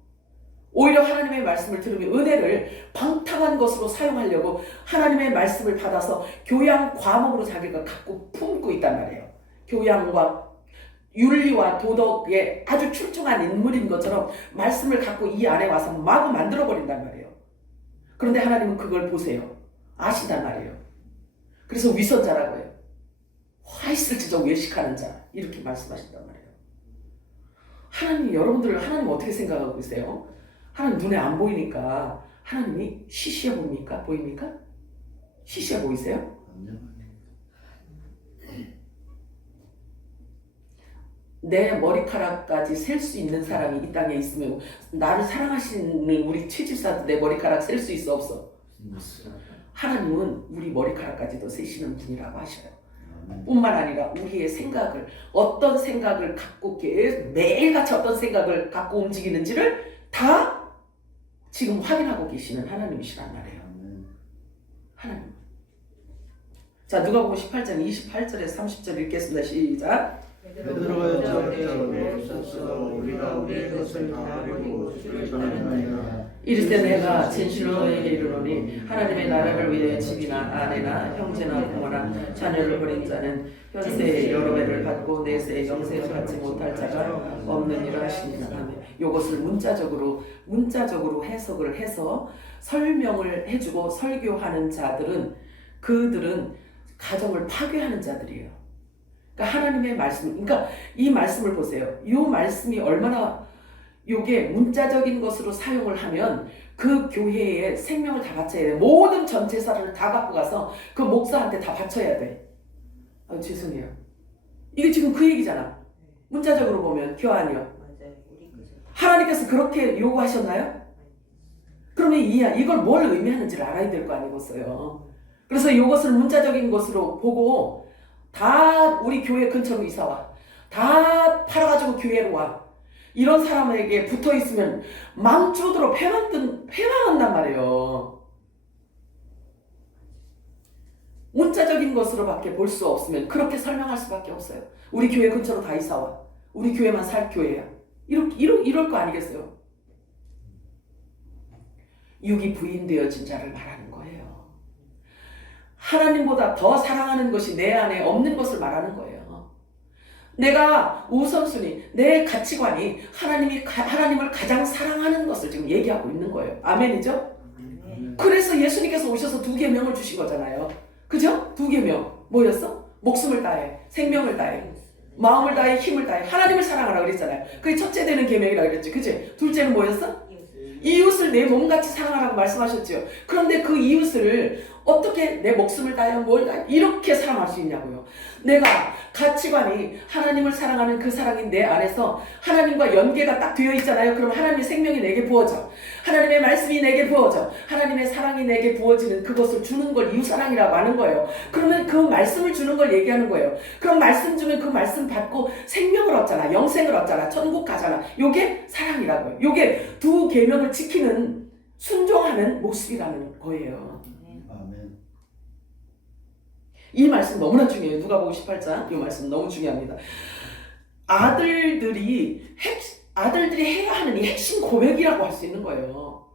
오히려 하나님의 말씀을 들으면 은혜를 방탕한 것으로 사용하려고 하나님의 말씀을 받아서 교양 과목으로 자기가 갖고 품고 있단 말이에요. 교양과 윤리와 도덕에 아주 출중한 인물인 것처럼 말씀을 갖고 이 안에 와서 마구 만들어버린단 말이에요. 그런데 하나님은 그걸 보세요. 아신단 말이에요. 그래서 위선자라고 해요. 화 있을지적 외식하는 자, 이렇게 말씀하신단 말이에요. 하나님, 여러분들 하나님 어떻게 생각하고 계세요? 하나님 눈에 안 보이니까 하나님이 시시해 보입니까? 보입니까? 시시해 보이세요? 내 머리카락까지 셀 수 있는 사람이 이 땅에 있으면, 나를 사랑하시는 우리 채집사도 내 머리카락 셀 수 있어 없어? 하나님은 우리 머리카락까지도 세시는 분이라고 하셔요. 뿐만 아니라 우리의 생각을, 어떤 생각을 갖고 매일같이 어떤 생각을 갖고 움직이는지를 다 지금 확인하고 계시는 하나님이시란 말이에요. 하나님. 자, 누가복음 18장 28절에서 30절 읽겠습니다. 시작. 베드로가 저렇게 없어서 우리가 우리의 것을 다 버리고 주를 전하나이다. 이르되 내가 진실로 너에게 이르노니 하나님의 나라를 위해 집이나 아내나 형제나 부모나 자녀를 버린 자는 현세에 여러 배를 받고 내세에 영생을 받지 못할 자가 없느니라 하시니라. 이것을 문자적으로 해석을 해서 설명을 해주고 설교하는 자들은, 그들은 가정을 파괴하는 자들이에요. 그러니까 하나님의 말씀, 그러니까 이 말씀을 보세요. 이 말씀이 얼마나, 요게 문자적인 것으로 사용을 하면 그 교회에 생명을 다 바쳐야 돼. 모든 전 재산을 다 갖고 가서 그 목사한테 다 바쳐야 돼. 아, 죄송해요. 이게 지금 그 얘기잖아. 문자적으로 보면 교환이요. 하나님께서 그렇게 요구하셨나요? 그러면 이걸 뭘 의미하는지를 알아야 될 거 아니겠어요. 그래서 이것을 문자적인 것으로 보고 다 우리 교회 근처로 이사와. 다 팔아가지고 교회로 와. 이런 사람에게 붙어 있으면 망조도록 패망한단 말이에요. 문자적인 것으로밖에 볼 수 없으면 그렇게 설명할 수밖에 없어요. 우리 교회 근처로 다 이사와. 우리 교회만 살 교회야. 이럴 거 아니겠어요? 육이 부인되어진 자를 말하는 거예요. 하나님보다 더 사랑하는 것이 내 안에 없는 것을 말하는 거예요. 내가 우선순위, 내 가치관이 하나님을 가장 사랑하는 것을 지금 얘기하고 있는 거예요. 아멘이죠? 그래서 예수님께서 오셔서 2계명을 주신 거잖아요. 그죠? 2계명. 뭐였어? 목숨을 다해, 생명을 다해, 마음을 다해, 힘을 다해, 하나님을 사랑하라 그랬잖아요. 그게 첫째 되는 계명이라 그랬지. 그치? 둘째는 뭐였어? 이웃을 내 몸같이 사랑하라고 말씀하셨죠. 그런데 그 이웃을 어떻게 내 목숨을 다해 뭘 다해 이렇게 사랑할 수 있냐고요. 내가 가치관이 하나님을 사랑하는 그 사랑이 내 안에서 하나님과 연계가 딱 되어 있잖아요. 그럼 하나님의 생명이 내게 부어져. 하나님의 말씀이 내게 부어져. 하나님의 사랑이 내게 부어지는 그것을 주는 걸 이웃사랑이라고 하는 거예요. 그러면 그 말씀을 주는 걸 얘기하는 거예요. 그럼 말씀 주면 그 말씀 받고 생명을 얻잖아. 영생을 얻잖아. 천국 가잖아. 요게 사랑이라고요. 요게 2계명을 지키는 순종하는 모습이라는 거예요. 아멘. 이 말씀 너무나 중요해요. 누가복음 18장 이 말씀 너무 중요합니다. 아들들이 해야 하는 이 핵심 고백이라고 할 수 있는 거예요.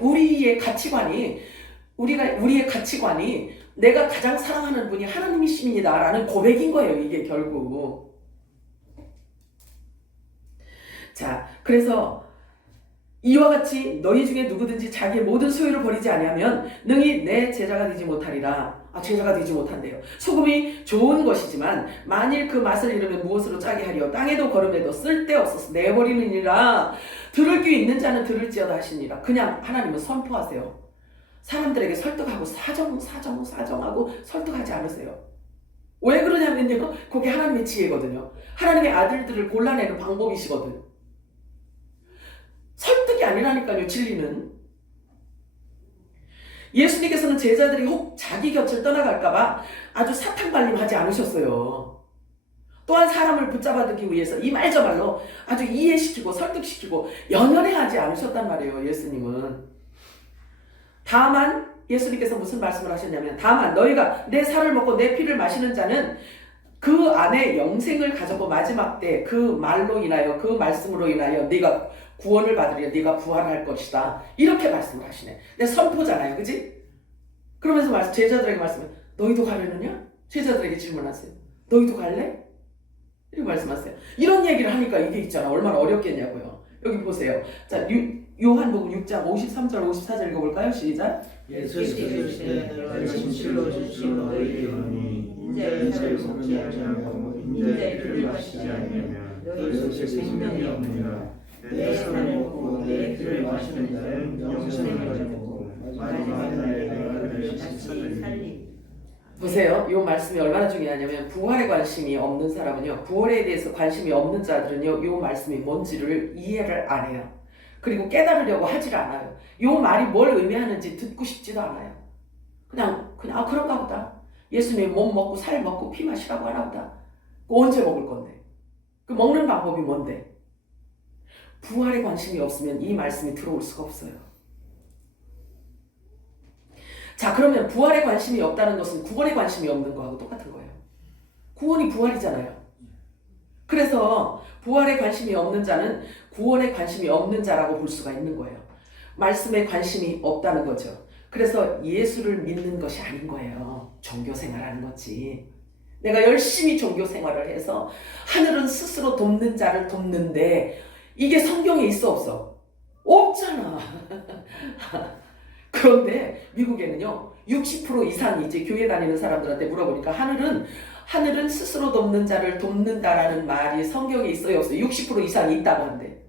우리의 가치관이 내가 가장 사랑하는 분이 하나님이십니다라는 고백인 거예요. 이게 결국. 자, 그래서 이와 같이 너희 중에 누구든지 자기의 모든 소유를 버리지 아니하면 능히 내 제자가 되지 못하리라. 제자가 되지 못한대요. 소금이 좋은 것이지만 만일 그 맛을 잃으면 무엇으로 짜게 하리요. 땅에도 걸음에도 쓸데없어서 내버리느니라. 들을 귀 있는 자는 들을지어다 하시니라. 그냥 하나님은 선포하세요. 사람들에게 설득하고 사정하고 설득하지 않으세요. 왜 그러냐면요. 그게 하나님의 지혜거든요. 하나님의 아들들을 골라내는 방법이시거든. 설득이 아니라니까요. 진리는. 예수님께서는 제자들이 혹 자기 곁을 떠나갈까봐 아주 사탕발림하지 않으셨어요. 또한 사람을 붙잡아두기 위해서 이 말 저 말로 아주 이해시키고 설득시키고 연연해하지 않으셨단 말이에요. 예수님은. 다만 예수님께서 무슨 말씀을 하셨냐면 다만 너희가 내 살을 먹고 내 피를 마시는 자는 그 안에 영생을 가졌고 마지막 때 그 말로 인하여 그 말씀으로 인하여 네가 구원을 받으리라. 네가 부활할 것이다. 이렇게 말씀을 하시네. 내 선포잖아요. 그지? 그러면서 제자들에게 말씀해. 너희도 가려느냐? 제자들에게 질문하세요. 너희도 갈래? 이렇게 말씀하세요. 이런 얘기를 하니까 이게 있잖아. 얼마나 어렵겠냐고요. 여기 보세요. 자, 요한복음 6장 53절 54절 읽어볼까요? 시작. 예수께서 이르시되 내가 진실로 진실로 너희에게 이르노니 인자의 살을 먹지 아니하고 인자의 피를 마시지 아니하면 너희 속에 생명이 없느니라. 내 살을 먹고 내 피를 마시는 자는 영생을 가지고 마지막 날에 내가 그를 다시 살리리. 보세요. 이 말씀이 얼마나 중요하냐면 부활에 관심이 없는 사람은요. 부활에 대해서 관심이 없는 자들은요. 이 말씀이 뭔지를 이해를 안 해요. 그리고 깨달으려고 하질 않아요. 이 말이 뭘 의미하는지 듣고 싶지도 않아요. 그냥 그런가 보다. 예수님이 몸 먹고 살 먹고 피 마시라고 하나 보다. 언제 먹을 건데? 그 먹는 방법이 뭔데? 부활에 관심이 없으면 이 말씀이 들어올 수가 없어요. 자, 그러면 부활에 관심이 없다는 것은 구원에 관심이 없는 거하고 똑같은 거예요. 구원이 부활이잖아요. 그래서 부활에 관심이 없는 자는 구원에 관심이 없는 자라고 볼 수가 있는 거예요. 말씀에 관심이 없다는 거죠. 그래서 예수를 믿는 것이 아닌 거예요. 종교생활하는 거지. 내가 열심히 종교생활을 해서 하늘은 스스로 돕는 자를 돕는데 이게 성경에 있어 없어? 없잖아. 그런데 미국에는요 60% 이상이 이제 교회 다니는 사람들한테 물어보니까 하늘은 스스로 돕는 자를 돕는다라는 말이 성경에 있어요 없어요? 60% 이상이 있다고 하는데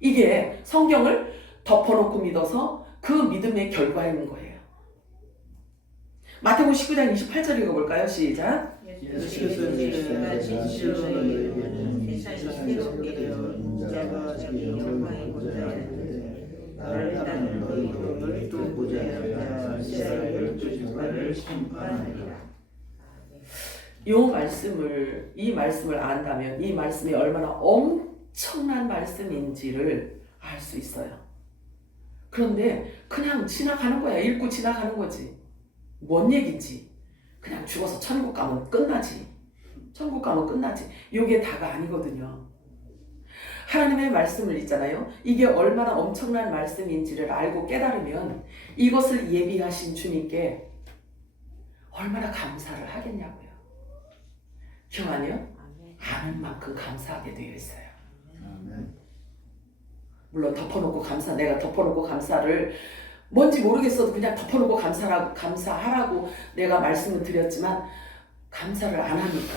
이게 성경을 덮어놓고 믿어서 그 믿음의 결과인 거예요. 마태복음 19장 28절 읽어볼까요? 시작. 예수께서 이르시되 내가 진실로 너희에게 세상이 새롭게 되어 인자가 자기 영광을 보자 하는데 나를 따르는 너희도 열두 보좌에 이스라엘 열두 지파를 심판하리라. 이 말씀을 안다면 이 말씀이 얼마나 엄청난 말씀인지를 알 수 있어요. 그런데 그냥 지나가는 거야. 읽고 지나가는 거지. 뭔 얘기인지. 그냥 죽어서 천국 가면 끝나지. 천국 가면 끝나지. 이게 다가 아니거든요. 하나님의 말씀을 있잖아요. 이게 얼마나 엄청난 말씀인지를 알고 깨달으면 이것을 예비하신 주님께 얼마나 감사를 하겠냐고요. 기억하네요? 아는 만큼 감사하게 되어 있어요. 아멘. 물론 덮어놓고 내가 덮어놓고 감사를 뭔지 모르겠어도 그냥 덮어놓고 감사하라고 내가 말씀을 드렸지만 감사를 안 하니까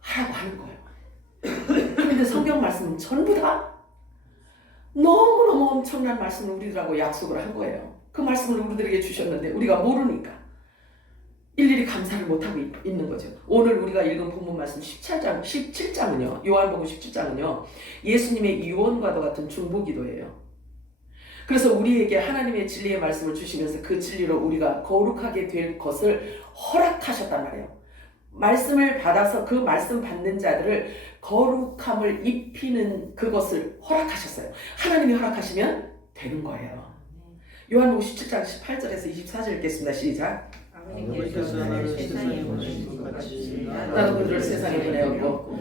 하라고 하는 거예요. 그런데 성경 말씀은 전부 다 너무너무 엄청난 말씀을 우리들하고 약속을 한 거예요. 그 말씀을 우리들에게 주셨는데 우리가 모르니까 일일이 감사를 못하고 있는 거죠. 오늘 우리가 읽은 본문 말씀 17장은요. 요한복음 17장은요. 예수님의 유언과도 같은 중보기도예요. 그래서 우리에게 하나님의 진리의 말씀을 주시면서 그 진리로 우리가 거룩하게 될 것을 허락하셨단 말이에요. 말씀을 받아서 그 말씀 받는 자들을 거룩함을 입히는 그것을 허락하셨어요. 하나님이 허락하시면 되는 거예요. 요한복음 17장 18절에서 24절 읽겠습니다. 시작. 아버지께서 나를 세상에 보내신 것 같이 나도 그들을 세상에 보내었고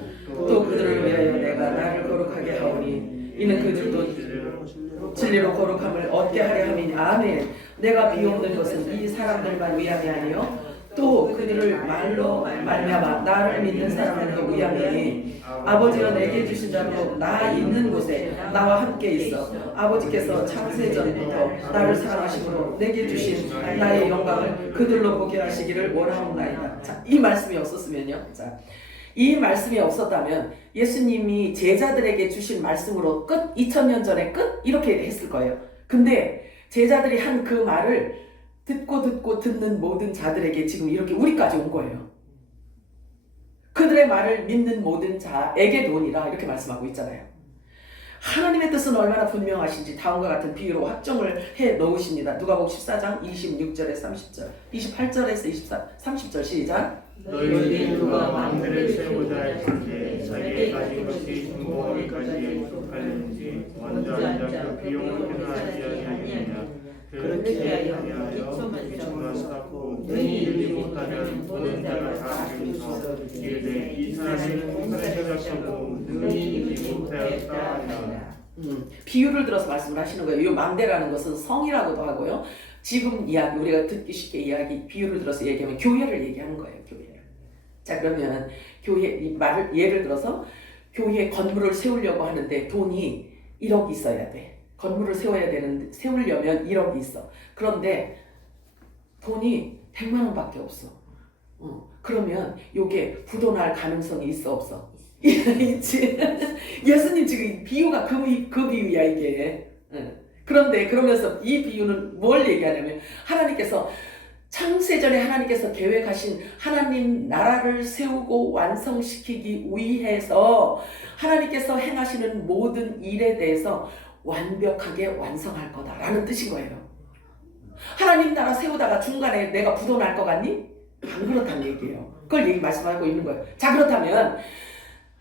또 그들을 위하여 내가 나를 거룩하게 하오니 이는 그들도 진리로 거룩함을 얻게 하려 함이니. 아멘. 내가 비옵는 것은 이 사람들만 위함이 아니요 또 그들을 말로 말미암아 나를 믿는 사람들도 위함이니. 아버지가 내게 주신 자로 나 있는 곳에 나와 함께 있어 아버지께서 창세전부터 나를 사랑하심으로 내게 주신 나의 영광을 그들로 보게 하시기를 원하옵나이다. 자, 이 말씀이 없었으면요. 자, 이 말씀이 없었다면 예수님이 제자들에게 주신 말씀으로 끝, 2000년 전에 끝 이렇게 했을 거예요. 근데 제자들이 한 그 말을 듣고 듣는 모든 자들에게 지금 이렇게 우리까지 온 거예요. 그들의 말을 믿는 모든 자에게도니라 이렇게 말씀하고 있잖아요. 하나님의 뜻은 얼마나 분명하신지 다음과 같은 비유로 확정을 해 놓으십니다. 누가복음 14장 26절에서 30절, 28절에서 30절 시작. 너희들이 누가 왕들을 세우자 할때 자기의 가진 것이 중보하기까지 속하는지 먼저 앉아 그 비용을 행하지 아니하느냐. 그렇게 하여 기초만 쌓고 능히 일지 못하면 보는 자가 다 알면서 이르되 이 사람은 공사를 쌓고 능히 일지 못하였다 하니라. 비유를 들어서 말씀을 하시는 거예요. 이 망대라는 것은 성이라고도 하고요. 지금 이야기 우리가 듣기 쉽게 비유를 들어서 얘기하면 교회를 얘기하는 거예요. 교회를. 자, 그러면 교회 이 말을 예를 들어서 교회 건물을 세우려고 하는데 돈이 1억 있어야 돼. 건물을 세우려면 1억이 있어. 그런데 돈이 100만 원밖에 없어. 그러면 이게 부도날 가능성이 있어 없어? 있지. 예수님 지금 비유가 그 비유야 이게. 그런데 그러면서 이 비유는 뭘 얘기하냐면 하나님께서 창세전에 하나님께서 계획하신 하나님 나라를 세우고 완성시키기 위해서 하나님께서 행하시는 모든 일에 대해서 완벽하게 완성할 거다라는 뜻인 거예요. 하나님 나라 세우다가 중간에 내가 부도 날 것 같니? 안 그렇다는 얘기예요. 그걸 말씀하고 있는 거예요. 자, 그렇다면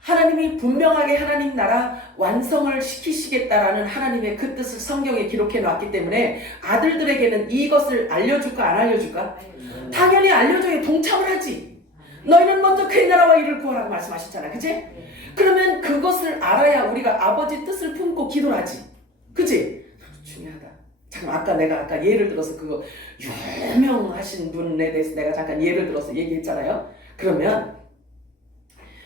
하나님이 분명하게 하나님 나라 완성을 시키시겠다라는 하나님의 그 뜻을 성경에 기록해 놨기 때문에 아들들에게는 이것을 알려줄까 안 알려줄까? 당연히 알려줘야 동참을 하지. 너희는 먼저 그의 나라와 이를 구하라고 말씀하셨잖아. 그치? 그러면 그것을 알아야 우리가 아버지 뜻을 품고 기도를 하지. 그치? 중요하다. 잠깐 아까 예를 들어서 그거 유명하신 분에 대해서 내가 잠깐 예를 들어서 얘기했잖아요. 그러면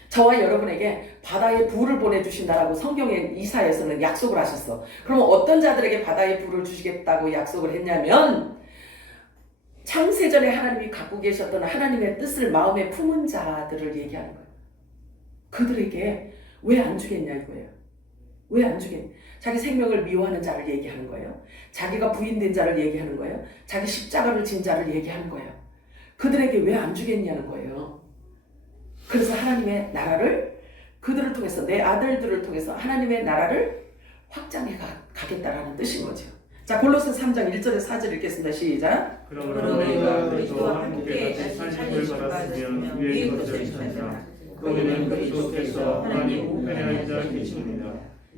저와 여러분에게 바다에 불을 보내주신다라고 성경의 이사야에서는 약속을 하셨어. 그러면 어떤 자들에게 바다에 불을 주시겠다고 약속을 했냐면 창세전에 하나님이 갖고 계셨던 하나님의 뜻을 마음에 품은 자들을 얘기하는 거예요. 그들에게 왜 안 주겠냐 이거예요. 왜 안 주겠냐. 자기 생명을 미워하는 자를 얘기하는 거예요. 자기가 부인된 자를 얘기하는 거예요. 자기 십자가를 진 자를 얘기하는 거예요. 그들에게 왜 안 주겠냐는 거예요. 그래서 하나님의 나라를 그들을 통해서 내 아들들을 통해서 하나님의 나라를 확장해 가겠다라는 뜻인 거죠. 자, 골로새 3장 1절에 4절 읽겠습니다. 시작. 그러므로 너희가 그리스도와 함께 다시 살림을 받았으면 위의 것을 찾으라. 그는 그리스도께서 하나님 우편에 앉아 계십니다.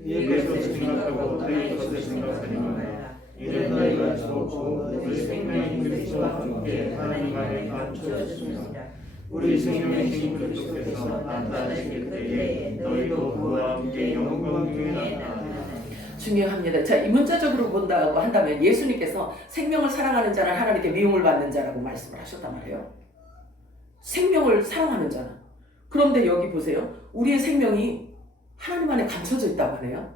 위의 것을 생각하고 너희 것을 생각하지 말라. 이는 너희가 죽었고 우리 생명의 그리스도와 함께 하나님 안에 감추어졌습니다. 우리 생명의 신 그리스도께서 나타나실 때에 너희도 그와 함께 영광중에 나타나리라. 중요합니다. 자, 이 문자적으로 본다고 한다면 예수님께서 생명을 사랑하는 자는 하나님께 미움을 받는 자라고 말씀을 하셨단 말이에요. 생명을 사랑하는 자는. 그런데 여기 보세요. 우리의 생명이 하나님 안에 감춰져 있다고 하네요.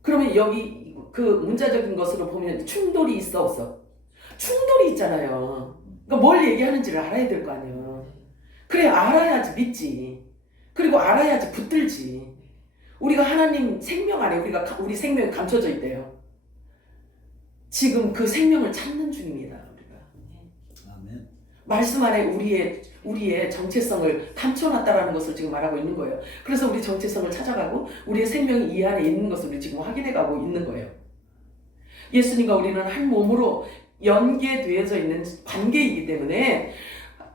그러면 여기 그 문자적인 것으로 보면 충돌이 있어 없어? 충돌이 있잖아요. 그러니까 뭘 얘기하는지를 알아야 될 거 아니에요. 그래, 알아야지 믿지. 그리고 알아야지 붙들지. 우리가 하나님 생명 안에 우리 생명이 감춰져 있대요. 지금 그 생명을 찾는 중입니다. 우리가. 아멘. 말씀 안에 우리의 정체성을 감춰놨다라는 것을 지금 말하고 있는 거예요. 그래서 우리 정체성을 찾아가고 우리의 생명이 이 안에 있는 것을 우리 지금 확인해가고 있는 거예요. 예수님과 우리는 한 몸으로 연계되어져 있는 관계이기 때문에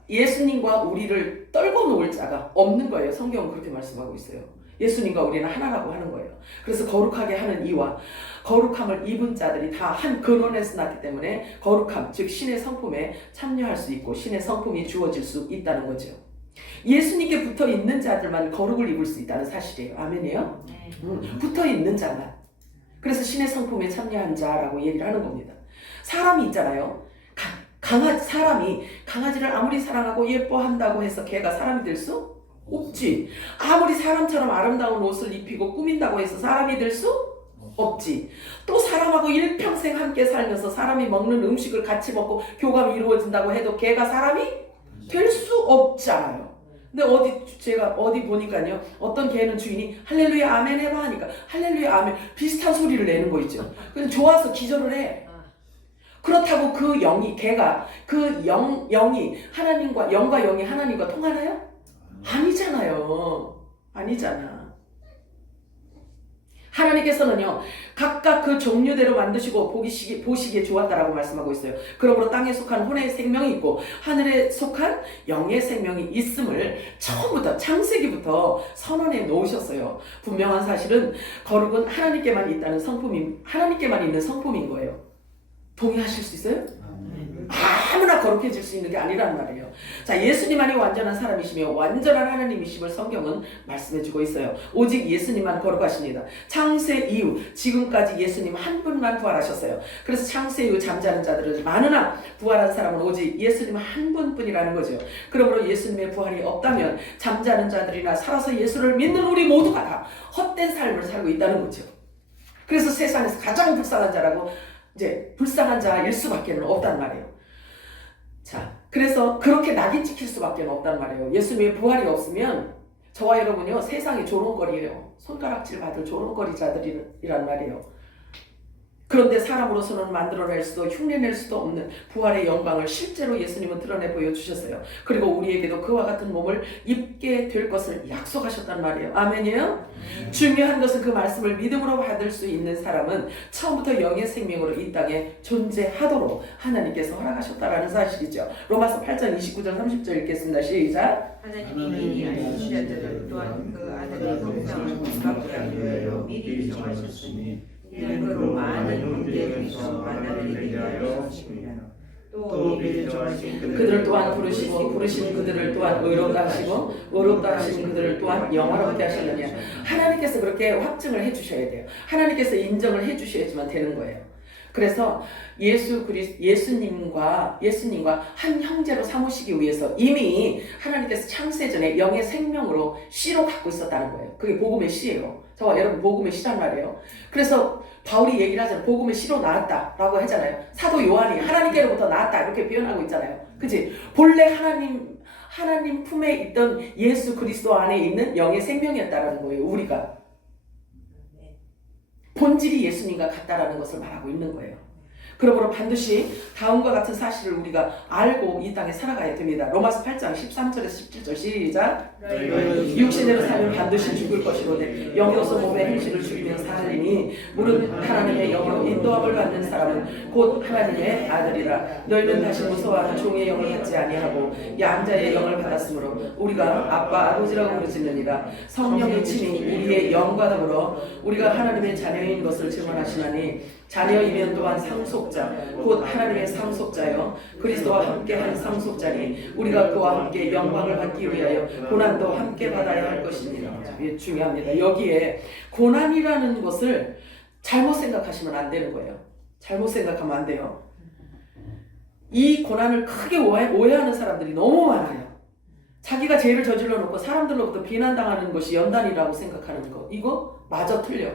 예수님과 우리를 떨궈 놓을 자가 없는 거예요. 성경은 그렇게 말씀하고 있어요. 예수님과 우리는 하나라고 하는 거예요. 그래서 거룩하게 하는 이와 거룩함을 입은 자들이 다 한 근원에서 났기 때문에 거룩함, 즉 신의 성품에 참여할 수 있고 신의 성품이 주어질 수 있다는 거죠. 예수님께 붙어 있는 자들만 거룩을 입을 수 있다는 사실이에요. 아멘이에요? 붙어 있는 자만. 그래서 신의 성품에 참여한 자라고 얘기를 하는 겁니다. 사람이 있잖아요. 사람이 강아지를 아무리 사랑하고 예뻐한다고 해서 걔가 사람이 될 수 없지. 아무리 사람처럼 아름다운 옷을 입히고 꾸민다고 해서 사람이 될 수 없지. 또 사람하고 일평생 함께 살면서 사람이 먹는 음식을 같이 먹고 교감이 이루어진다고 해도 걔가 사람이 될 수 없잖아요. 근데 제가 어디 보니까요, 어떤 개는 주인이 할렐루야 아멘 해봐 하니까 할렐루야 아멘 비슷한 소리를 내는 거 있죠. 그래서 좋아서 기절을 해. 그렇다고 그 영이 걔가 그 영이 하나님과 영과 영이 하나님과 통하나요? 아니잖아요. 아니잖아. 하나님께서는요, 각각 그 종류대로 만드시고 보시기에 좋았다라고 말씀하고 있어요. 그러므로 땅에 속한 혼의 생명이 있고 하늘에 속한 영의 생명이 있음을 처음부터 창세기부터 선언해 놓으셨어요. 분명한 사실은 거룩은 하나님께만 있는 성품인 거예요. 동의하실 수 있어요? 아무나 거룩해질 수 있는 게 아니란 말이에요. 자, 예수님만이 완전한 사람이시며 완전한 하나님이심을 성경은 말씀해주고 있어요. 오직 예수님만 거룩하십니다. 창세 이후 지금까지 예수님 한 분만 부활하셨어요. 그래서 창세 이후 잠자는 자들은 많으나 부활한 사람은 오직 예수님 한 분뿐이라는 거죠. 그러므로 예수님의 부활이 없다면 잠자는 자들이나 살아서 예수를 믿는 우리 모두가 다 헛된 삶을 살고 있다는 거죠. 그래서 세상에서 가장 불쌍한 자라고 이제 불쌍한 자일 수밖에 없단 말이에요. 자, 그래서 그렇게 낙인 찍힐 수밖에 없단 말이에요. 예수님의 부활이 없으면 저와 여러분이요, 세상이 조롱거리예요. 손가락질 받을 조롱거리자들이란 말이에요. 그런데 사람으로서는 만들어낼 수도 흉내낼 수도 없는 부활의 영광을 실제로 예수님은 드러내 보여주셨어요. 그리고 우리에게도 그와 같은 몸을 입게 될 것을 약속하셨단 말이에요. 아멘이에요? 중요한 것은 그 말씀을 믿음으로 받을 수 있는 사람은 처음부터 영의 생명으로 이 땅에 존재하도록 하나님께서 허락하셨다라는 사실이죠. 로마서 8장 29절 30절 읽겠습니다. 시작. 하나님이 아닌 자들을 또한 그 아들의 형상을 본받게 하기 위하여 미리 정하셨으니 이는 그로 많은 형제 중에서 만나게 되게 하여 하십니다. 또 미리 정하신 그들을 또한 부르시고 부르신 그들을 또한 의롭다 하시고 의롭다 하신 그들을 또한 영화롭게 하시느냐. 하나님께서 그렇게 확증을 해주셔야 돼요. 하나님께서 인정을 해주셔야지만 되는 거예요. 그래서 예수님과 한 형제로 삼으시기 위해서 이미 하나님께서 창세 전에 영의 생명으로 씨로 갖고 있었다는 거예요. 그게 복음의 씨예요. 저와 여러분 복음의 씨란 말이에요. 그래서 바울이 얘기를 하잖아요. 복음의 씨로 나왔다라고 하잖아요. 사도 요한이 하나님께로부터 나왔다 이렇게 표현하고 있잖아요. 그치? 본래 하나님 품에 있던 예수 그리스도 안에 있는 영의 생명이었다라는 거예요. 우리가 본질이 예수님과 같다라는 것을 말하고 있는 거예요. 그러므로 반드시 다음과 같은 사실을 우리가 알고 이 땅에 살아가야 됩니다. 로마서 8장 13절에서 17절 시작. 육신대로 살면 반드시 죽을 것이로되 영으로서 몸의 행실을 죽이며 살리니 무릇 하나님의 영으로 인도함을 받는 사람은 곧 하나님의 아들이라. 너희는 다시 무서워하는 종의 영을 받지 아니하고 양자의 영을 받았으므로 우리가 아빠 아버지라고 부르짖느니라. 성령의 친히 우리의 영과 더불어 우리가 하나님의 자녀인 것을 증언하시나니 자녀이면 또한 상속자 곧 하나님의 상속자여 그리스도와 함께한 상속자니 우리가 그와 함께 영광을 받기 위하여 고난도 함께 받아야 할 것입니다. 이게 중요합니다. 여기에 고난이라는 것을 잘못 생각하시면 안 되는 거예요. 잘못 생각하면 안 돼요. 이 고난을 크게 오해하는 사람들이 너무 많아요. 자기가 죄를 저질러 놓고 사람들로부터 비난당하는 것이 연단이라고 생각하는 거, 이거 마저 틀려.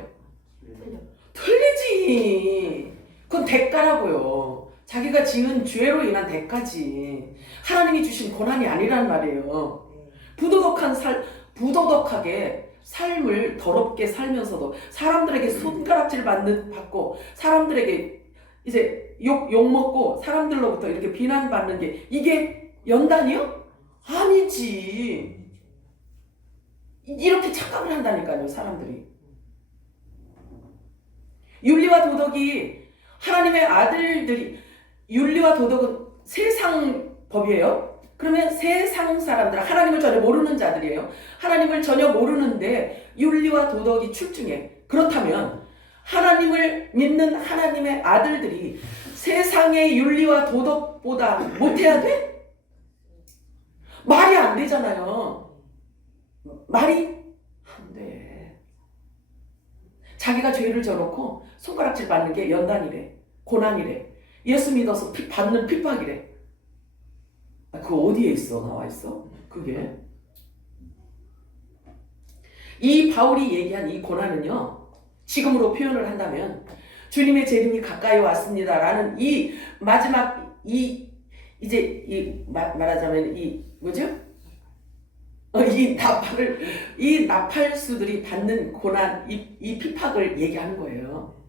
틀리지. 그건 대가라고요. 자기가 지은 죄로 인한 대가지. 하나님이 주신 고난이 아니란 말이에요. 부도덕하게 삶을 더럽게 살면서도 사람들에게 손가락질 받고 사람들에게 이제 욕 먹고 사람들로부터 이렇게 비난받는 게 이게 연단이요? 아니지. 이렇게 착각을 한다니까요, 사람들이. 윤리와 도덕이 하나님의 아들들이, 윤리와 도덕은 세상 법이에요. 그러면 세상 사람들, 하나님을 전혀 모르는 자들이에요. 하나님을 전혀 모르는데 윤리와 도덕이 출중해. 그렇다면 하나님을 믿는 하나님의 아들들이 세상의 윤리와 도덕보다 못해야 돼? 말이 안 되잖아요. 말이 안 돼. 자기가 죄를 져놓고 손가락질 받는 게 연단이래. 고난이래. 예수 믿어서 받는 핍박이래. 그 어디에 있어? 나와 있어? 그게. 이 바울이 얘기한 이 고난은요, 지금으로 표현을 한다면 주님의 재림이 가까이 왔습니다라는 이 마지막 말하자면 뭐죠? 이 나팔수들이 받는 고난, 이 핍박을 얘기하는 거예요.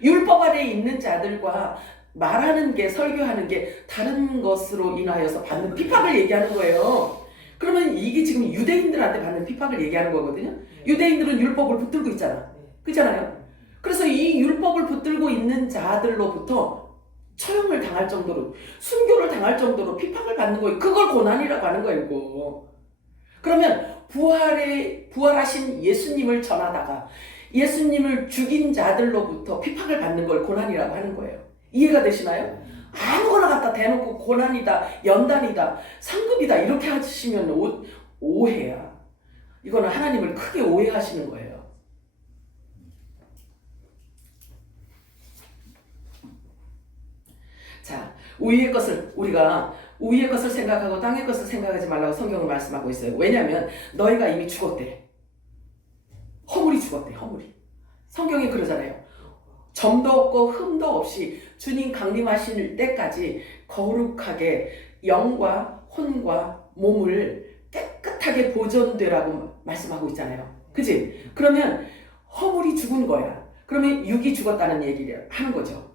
율법 아래에 있는 자들과 말하는 게, 설교하는 게 다른 것으로 인하여서 받는 핍박을 얘기하는 거예요. 그러면 이게 지금 유대인들한테 받는 핍박을 얘기하는 거거든요. 유대인들은 율법을 붙들고 있잖아. 그렇잖아요. 그래서 이 율법을 붙들고 있는 자들로부터 처형을 당할 정도로, 순교를 당할 정도로 핍박을 받는 거예요. 그걸 고난이라고 하는 거예요, 이거. 그러면 부활하신 예수님을 전하다가 예수님을 죽인 자들로부터 핍박을 받는 걸 고난이라고 하는 거예요. 이해가 되시나요? 아무거나 갖다 대놓고 고난이다, 연단이다, 상급이다 이렇게 하시면 오해야. 이거는 하나님을 크게 오해하시는 거예요. 자, 위의 것을 생각하고 땅의 것을 생각하지 말라고 성경은 말씀하고 있어요. 왜냐하면 너희가 이미 죽었대. 허물이 죽었대. 허물이. 성경이 그러잖아요. 점도 없고 흠도 없이 주님 강림하실 때까지 거룩하게 영과 혼과 몸을 깨끗하게 보존되라고 말씀하고 있잖아요. 그치? 그러면 허물이 죽은 거야. 그러면 육이 죽었다는 얘기를 하는 거죠.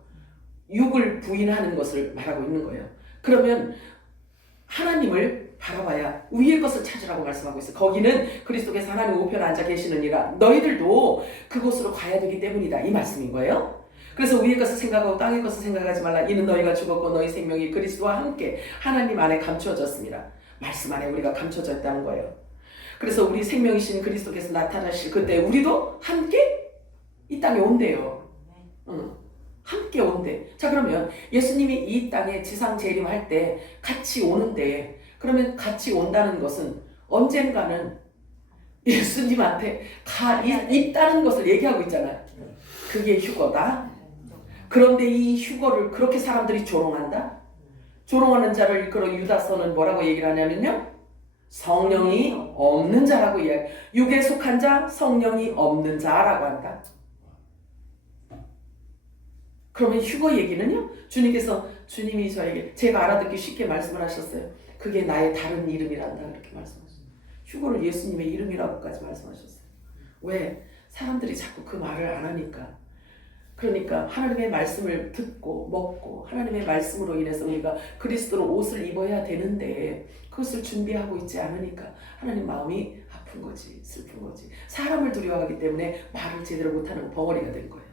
육을 부인하는 것을 말하고 있는 거예요. 그러면 하나님을 바라봐야 위의 것을 찾으라고 말씀하고 있어요. 거기는 그리스도께서 하나님 우편에 앉아 계시느니라. 너희들도 그곳으로 가야 되기 때문이다. 이 말씀인 거예요. 그래서 위의 것을 생각하고 땅의 것을 생각하지 말라. 이는 너희가 죽었고 너희 생명이 그리스도와 함께 하나님 안에 감추어졌습니다. 말씀 안에 우리가 감춰져 있다는 거예요. 그래서 우리 생명이신 그리스도께서 나타나실 그때 우리도 함께 이 땅에 온대요. 함께 온대. 자, 그러면 예수님이 이 땅에 지상 재림할 때 같이 오는데, 그러면 같이 온다는 것은 언젠가는 예수님한테 있다는 것을 얘기하고 있잖아요. 그게 휴거다. 그런데 이 휴거를 그렇게 사람들이 조롱한다? 조롱하는 자를 일컬어 유다서는 뭐라고 얘기를 하냐면요, 성령이 없는 자라고 이야기. 육에 속한 자, 성령이 없는 자라고 한다. 그러면 휴거 얘기는요, 주님이 저에게, 제가 알아듣기 쉽게 말씀을 하셨어요. 그게 나의 다른 이름이란다, 그렇게 말씀하셨어요. 휴거를 예수님의 이름이라고까지 말씀하셨어요. 왜? 사람들이 자꾸 그 말을 안 하니까. 그러니까 하나님의 말씀을 듣고 먹고 하나님의 말씀으로 인해서 우리가 그리스도로 옷을 입어야 되는데 그것을 준비하고 있지 않으니까 하나님 마음이 아픈 거지, 슬픈 거지. 사람을 두려워하기 때문에 말을 제대로 못하는 벙어리가 된 거예요.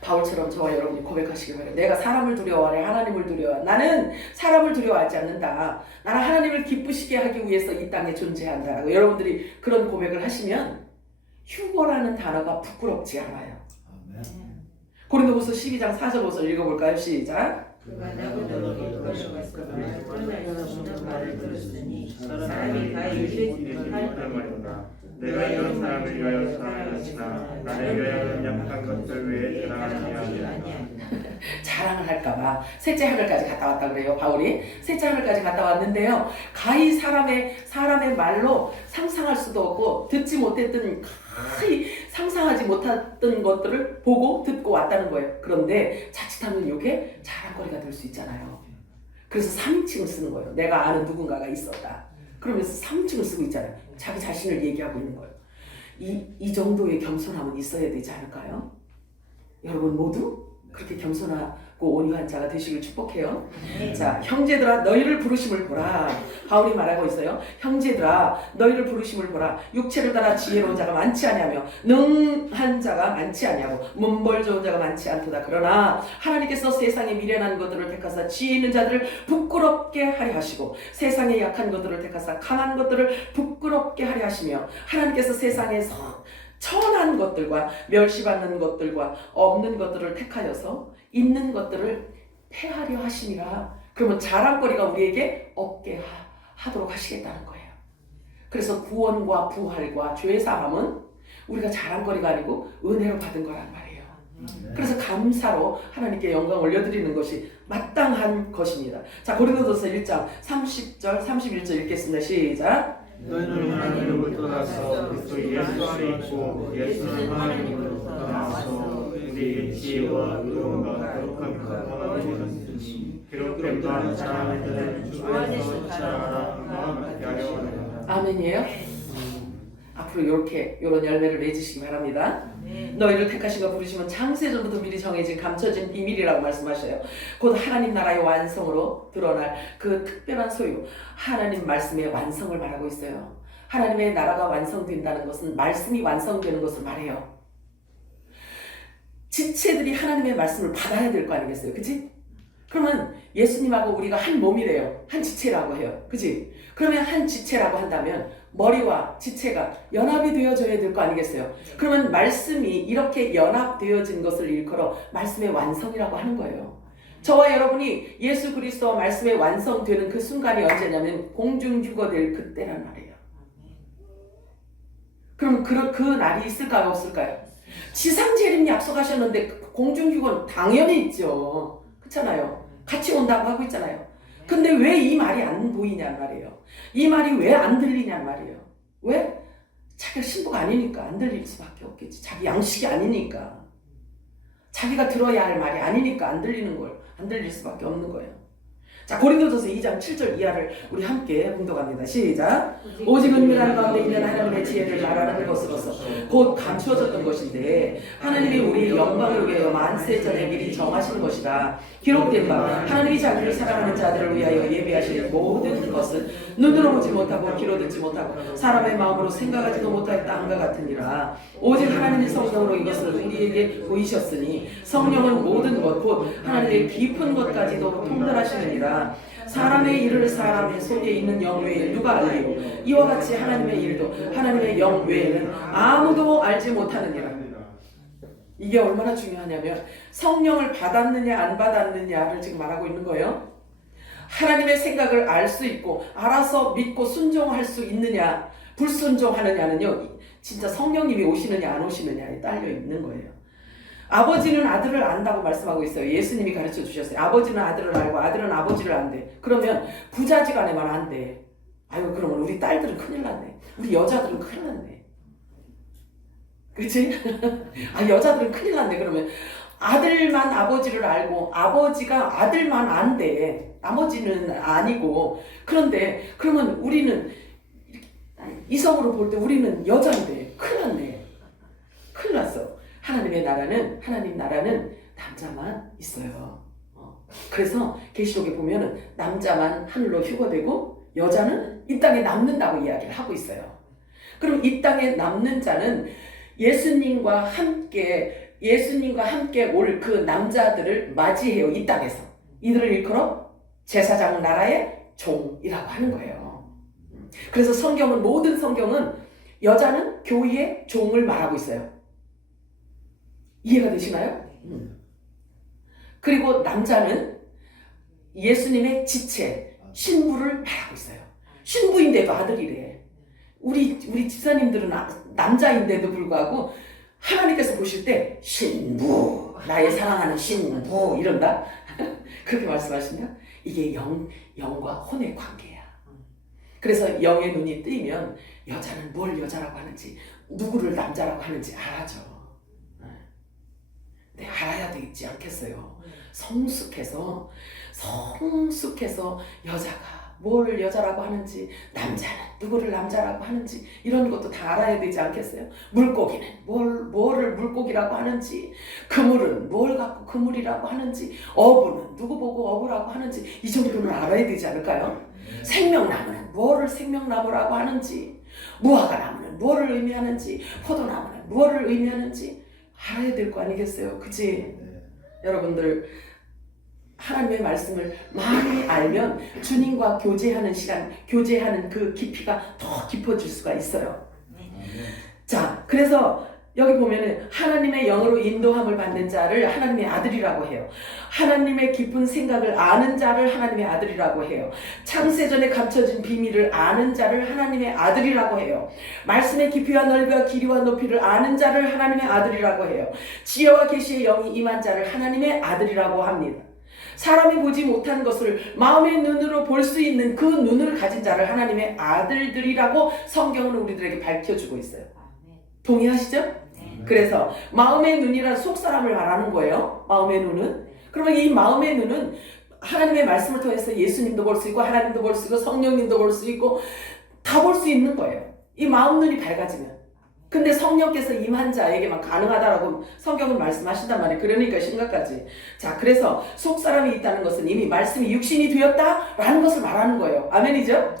바울처럼 저와 여러분이 고백하시기 바랍니다. 내가 사람을 두려워하래, 하나님을 두려워. 나는 사람을 두려워하지 않는다. 나는 하나님을 기쁘시게 하기 위해서 이 땅에 존재한다. 여러분들이 그런 고백을 하시면 휴거라는 단어가 부끄럽지 않아요. 고린도후서 12장 4절 5절 읽어볼까요? 시작. 그가 나보다 높이 걸어갔거나 떠날 수 없는 말을 들었으니 사람이 다 일일할 말이다. 내가 이런 사람을 위하여 사랑하시나 나를 위하여 약한 것들 외에 자랑하지 아니하니. 자랑을 할까봐 셋째 하늘까지 갔다 왔다 그래요. 바울이 셋째 하늘까지 갔다 왔는데요. 가히 사람의 말로 상상할 수도 없고 듣지 못했던 가히 상상하지 못했던 것들을 보고 듣고 왔다는 거예요. 그런데 자칫하면 이게 자랑거리가 될 수 있잖아요. 그래서 3인칭을 쓰는 거예요. 내가 아는 누군가가 있었다. 그러면서 3인칭을 쓰고 있잖아요. 자기 자신을 얘기하고 있는 거예요. 이 정도의 겸손함은 있어야 되지 않을까요? 여러분 모두 그렇게 겸손하고 온유한 자가 되시길 축복해요. 자, 형제들아 너희를 부르심을 보라. 바울이 말하고 있어요. 형제들아 너희를 부르심을 보라. 육체를 따라 지혜로운 자가 많지 아니하며 능한 자가 많지 아니하고 문벌 좋은 자가 많지 않도다. 그러나 하나님께서 세상에 미련한 것들을 택하사 지혜 있는 자들을 부끄럽게 하려 하시고 세상에 약한 것들을 택하사 강한 것들을 부끄럽게 하려 하시며 하나님께서 세상에서 천한 것들과 멸시받는 것들과 없는 것들을 택하여서 있는 것들을 폐하려 하시니라. 그러면 자랑거리가 우리에게 없게 하도록 하시겠다는 거예요. 그래서 구원과 부활과 죄사함은 우리가 자랑거리가 아니고 은혜로 받은 거란 말이에요. 그래서 감사로 하나님께 영광 올려드리는 것이 마땅한 것입니다. 자, 고린도전서 1장 30절 31절 읽겠습니다. 시작. 너희는 하나님으로부터 나서 그리스도 예수 안에 있고 예수는 하나님으로부터 나와서 우리에게 지혜와 의로움과 거룩함과 평안을 주셨으니 기록된 바 자랑할 때는 주 안에서 자랑하라 마음 같게 하려 하노라. 아멘이에요. 앞으로 이런 열매를 맺으시기 바랍니다. 너희를 택하시고 부르시면 창세전부터 미리 정해진 감춰진 비밀이라고 말씀하셔요. 곧 하나님 나라의 완성으로 드러날 그 특별한 소유, 하나님 말씀의 완성을 말하고 있어요. 하나님의 나라가 완성된다는 것은 말씀이 완성되는 것을 말해요. 지체들이 하나님의 말씀을 받아야 될 거 아니겠어요? 그치? 그러면 예수님하고 우리가 한 몸이래요. 한 지체라고 해요. 그치? 그러면 한 지체라고 한다면 머리와 지체가 연합이 되어져야 될 거 아니겠어요? 그러면 말씀이 이렇게 연합되어진 것을 일컬어 말씀의 완성이라고 하는 거예요. 저와 여러분이 예수 그리스도와 말씀의 완성되는 그 순간이 언제냐면 공중휴거될 그때란 말이에요. 그럼 그 날이 있을까요? 없을까요? 지상재림 약속하셨는데 공중휴거는 당연히 있죠. 그렇잖아요. 같이 온다고 하고 있잖아요. 근데 왜 이 말이 안 보이냔 말이에요. 이 말이 왜 안 들리냔 말이에요. 왜? 자기가 신부가 아니니까 안 들릴 수밖에 없겠지. 자기 양식이 아니니까. 자기가 들어야 할 말이 아니니까 안 들릴 수밖에 없는 거예요. 자, 고린도전서 2장 7절 이하를 우리 함께 봉독합니다. 시작. 오직 은밀한 가운데 있는 하나님의 지혜를 말하는 것으로서 곧 감추어졌던 것인데 하나님이 우리의 영광을 위하여 만세 전에 미리 정하신 것이라. 기록된 바 하나님이 자기를 사랑하는 자들을 위하여 예비하신 모든 것은 눈으로 보지 못하고 귀로 듣지 못하고 사람의 마음으로 생각하지도 못하였다 한것 같으니라. 오직 하나님의 성령으로 이것을 우리에게 보이셨으니 성령은 모든 것 곧 하나님의 깊은 것까지도 통달하시느니라. 사람의 일을 사람의 속에 있는 영 외에 누가 알리요? 이와 같이 하나님의 일도 하나님의 영 외에는 아무도 알지 못하느니라. 이게 얼마나 중요하냐면 성령을 받았느냐 안 받았느냐를 지금 말하고 있는 거예요. 하나님의 생각을 알 수 있고 알아서 믿고 순종할 수 있느냐 불순종하느냐는요 진짜 성령님이 오시느냐 안 오시느냐에 딸려 있는 거예요. 아버지는 아들을 안다고 말씀하고 있어요. 예수님이 가르쳐 주셨어요. 아버지는 아들을 알고 아들은 아버지를 안대. 그러면 부자지간에만 안대. 아유 그러면 우리 딸들은 큰일 났네. 우리 여자들은 큰일 났네. 그치? 아 여자들은 큰일 났네. 그러면 아들만 아버지를 알고 아버지가 아들만 안대. 나머지는 아니고. 그런데 그러면 우리는 이성으로 볼 때 우리는 여자인데 큰일 났네. 큰일 났어. 하나님 나라는 남자만 있어요. 그래서 계시록에 보면은 남자만 하늘로 휴거되고 여자는 이 땅에 남는다고 이야기를 하고 있어요. 그럼 이 땅에 남는 자는 예수님과 함께 올 그 남자들을 맞이해요. 이 땅에서. 이들을 일컬어 제사장 나라의 종이라고 하는 거예요. 그래서 모든 성경은 여자는 교회의 종을 말하고 있어요. 이해가 되시나요? 그리고 남자는 예수님의 지체, 신부를 말하고 있어요. 신부인데도 아들이래. 우리 집사님들은 남자인데도 불구하고 하나님께서 보실 때 신부, 나의 사랑하는 신부 이런다. 그렇게 말씀하신다. 이게 영과 혼의 관계야. 그래서 영의 눈이 뜨이면 여자는 뭘 여자라고 하는지, 누구를 남자라고 하는지 알아죠. 네, 알아야 되지 않겠어요? 성숙해서 여자가 뭘 여자라고 하는지, 남자는 누구를 남자라고 하는지 이런 것도 다 알아야 되지 않겠어요? 물고기는 뭐를 물고기라고 하는지, 그물은 뭘 갖고 그물이라고 하는지, 어부는 누구 보고 어부라고 하는지 이 정도는 알아야 되지 않을까요? 생명나무는 뭐를 생명나무라고 하는지, 무화과나무는 뭐를 의미하는지, 포도나무는 뭐를 의미하는지 알아야 될 거 아니겠어요? 그치? 여러분들 하나님의 말씀을 많이 알면 주님과 교제하는 그 깊이가 더 깊어질 수가 있어요. 자, 그래서 여기 보면은 하나님의 영으로 인도함을 받는 자를 하나님의 아들이라고 해요. 하나님의 깊은 생각을 아는 자를 하나님의 아들이라고 해요. 창세전에 감춰진 비밀을 아는 자를 하나님의 아들이라고 해요. 말씀의 깊이와 넓이와 길이와 높이를 아는 자를 하나님의 아들이라고 해요. 지혜와 계시의 영이 임한 자를 하나님의 아들이라고 합니다. 사람이 보지 못한 것을 마음의 눈으로 볼 수 있는 그 눈을 가진 자를 하나님의 아들들이라고 성경은 우리들에게 밝혀주고 있어요. 동의하시죠? 그래서 마음의 눈이란 속사람을 말하는 거예요. 마음의 눈은. 그러면 이 마음의 눈은 하나님의 말씀을 통해서 예수님도 볼 수 있고 하나님도 볼 수 있고 성령님도 볼 수 있고 다 볼 수 있는 거예요. 이 마음 눈이 밝아지면. 근데 성령께서 임한 자에게만 가능하다라고 성경은 말씀하신단 말이에요. 그러니까 심각하지. 자, 그래서 속사람이 있다는 것은 이미 말씀이 육신이 되었다라는 것을 말하는 거예요. 아멘이죠?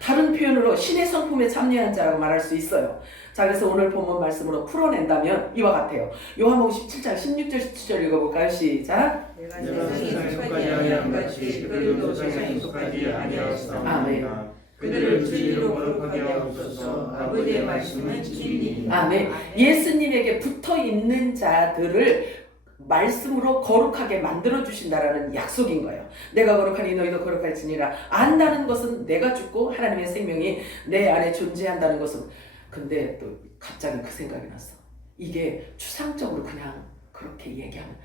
다른 표현으로 신의 성품에 참여한 자라고 말할 수 있어요. 자, 그래서 오늘 본문 말씀으로 풀어낸다면 이와 같아요. 요한복음 17장 16절 17절 읽어볼까요? 시작. 내가 세상에 속하지 아니한 같이 그들도 세상에 속하지 아니하였사오니 아멘. 그들을 진리로 거룩하게 하옵소서. 아버지의 말씀은 진리이다. 아멘. 예수님에게 붙어 있는 자들을 말씀으로 거룩하게 만들어 주신다라는 약속인 거예요. 내가 거룩하니 너희도 거룩할지니라. 안다는 것은 내가 죽고 하나님의 생명이 내 안에 존재한다는 것은. 근데 또 갑자기 그 생각이 났어. 이게 추상적으로 그냥 그렇게 얘기하면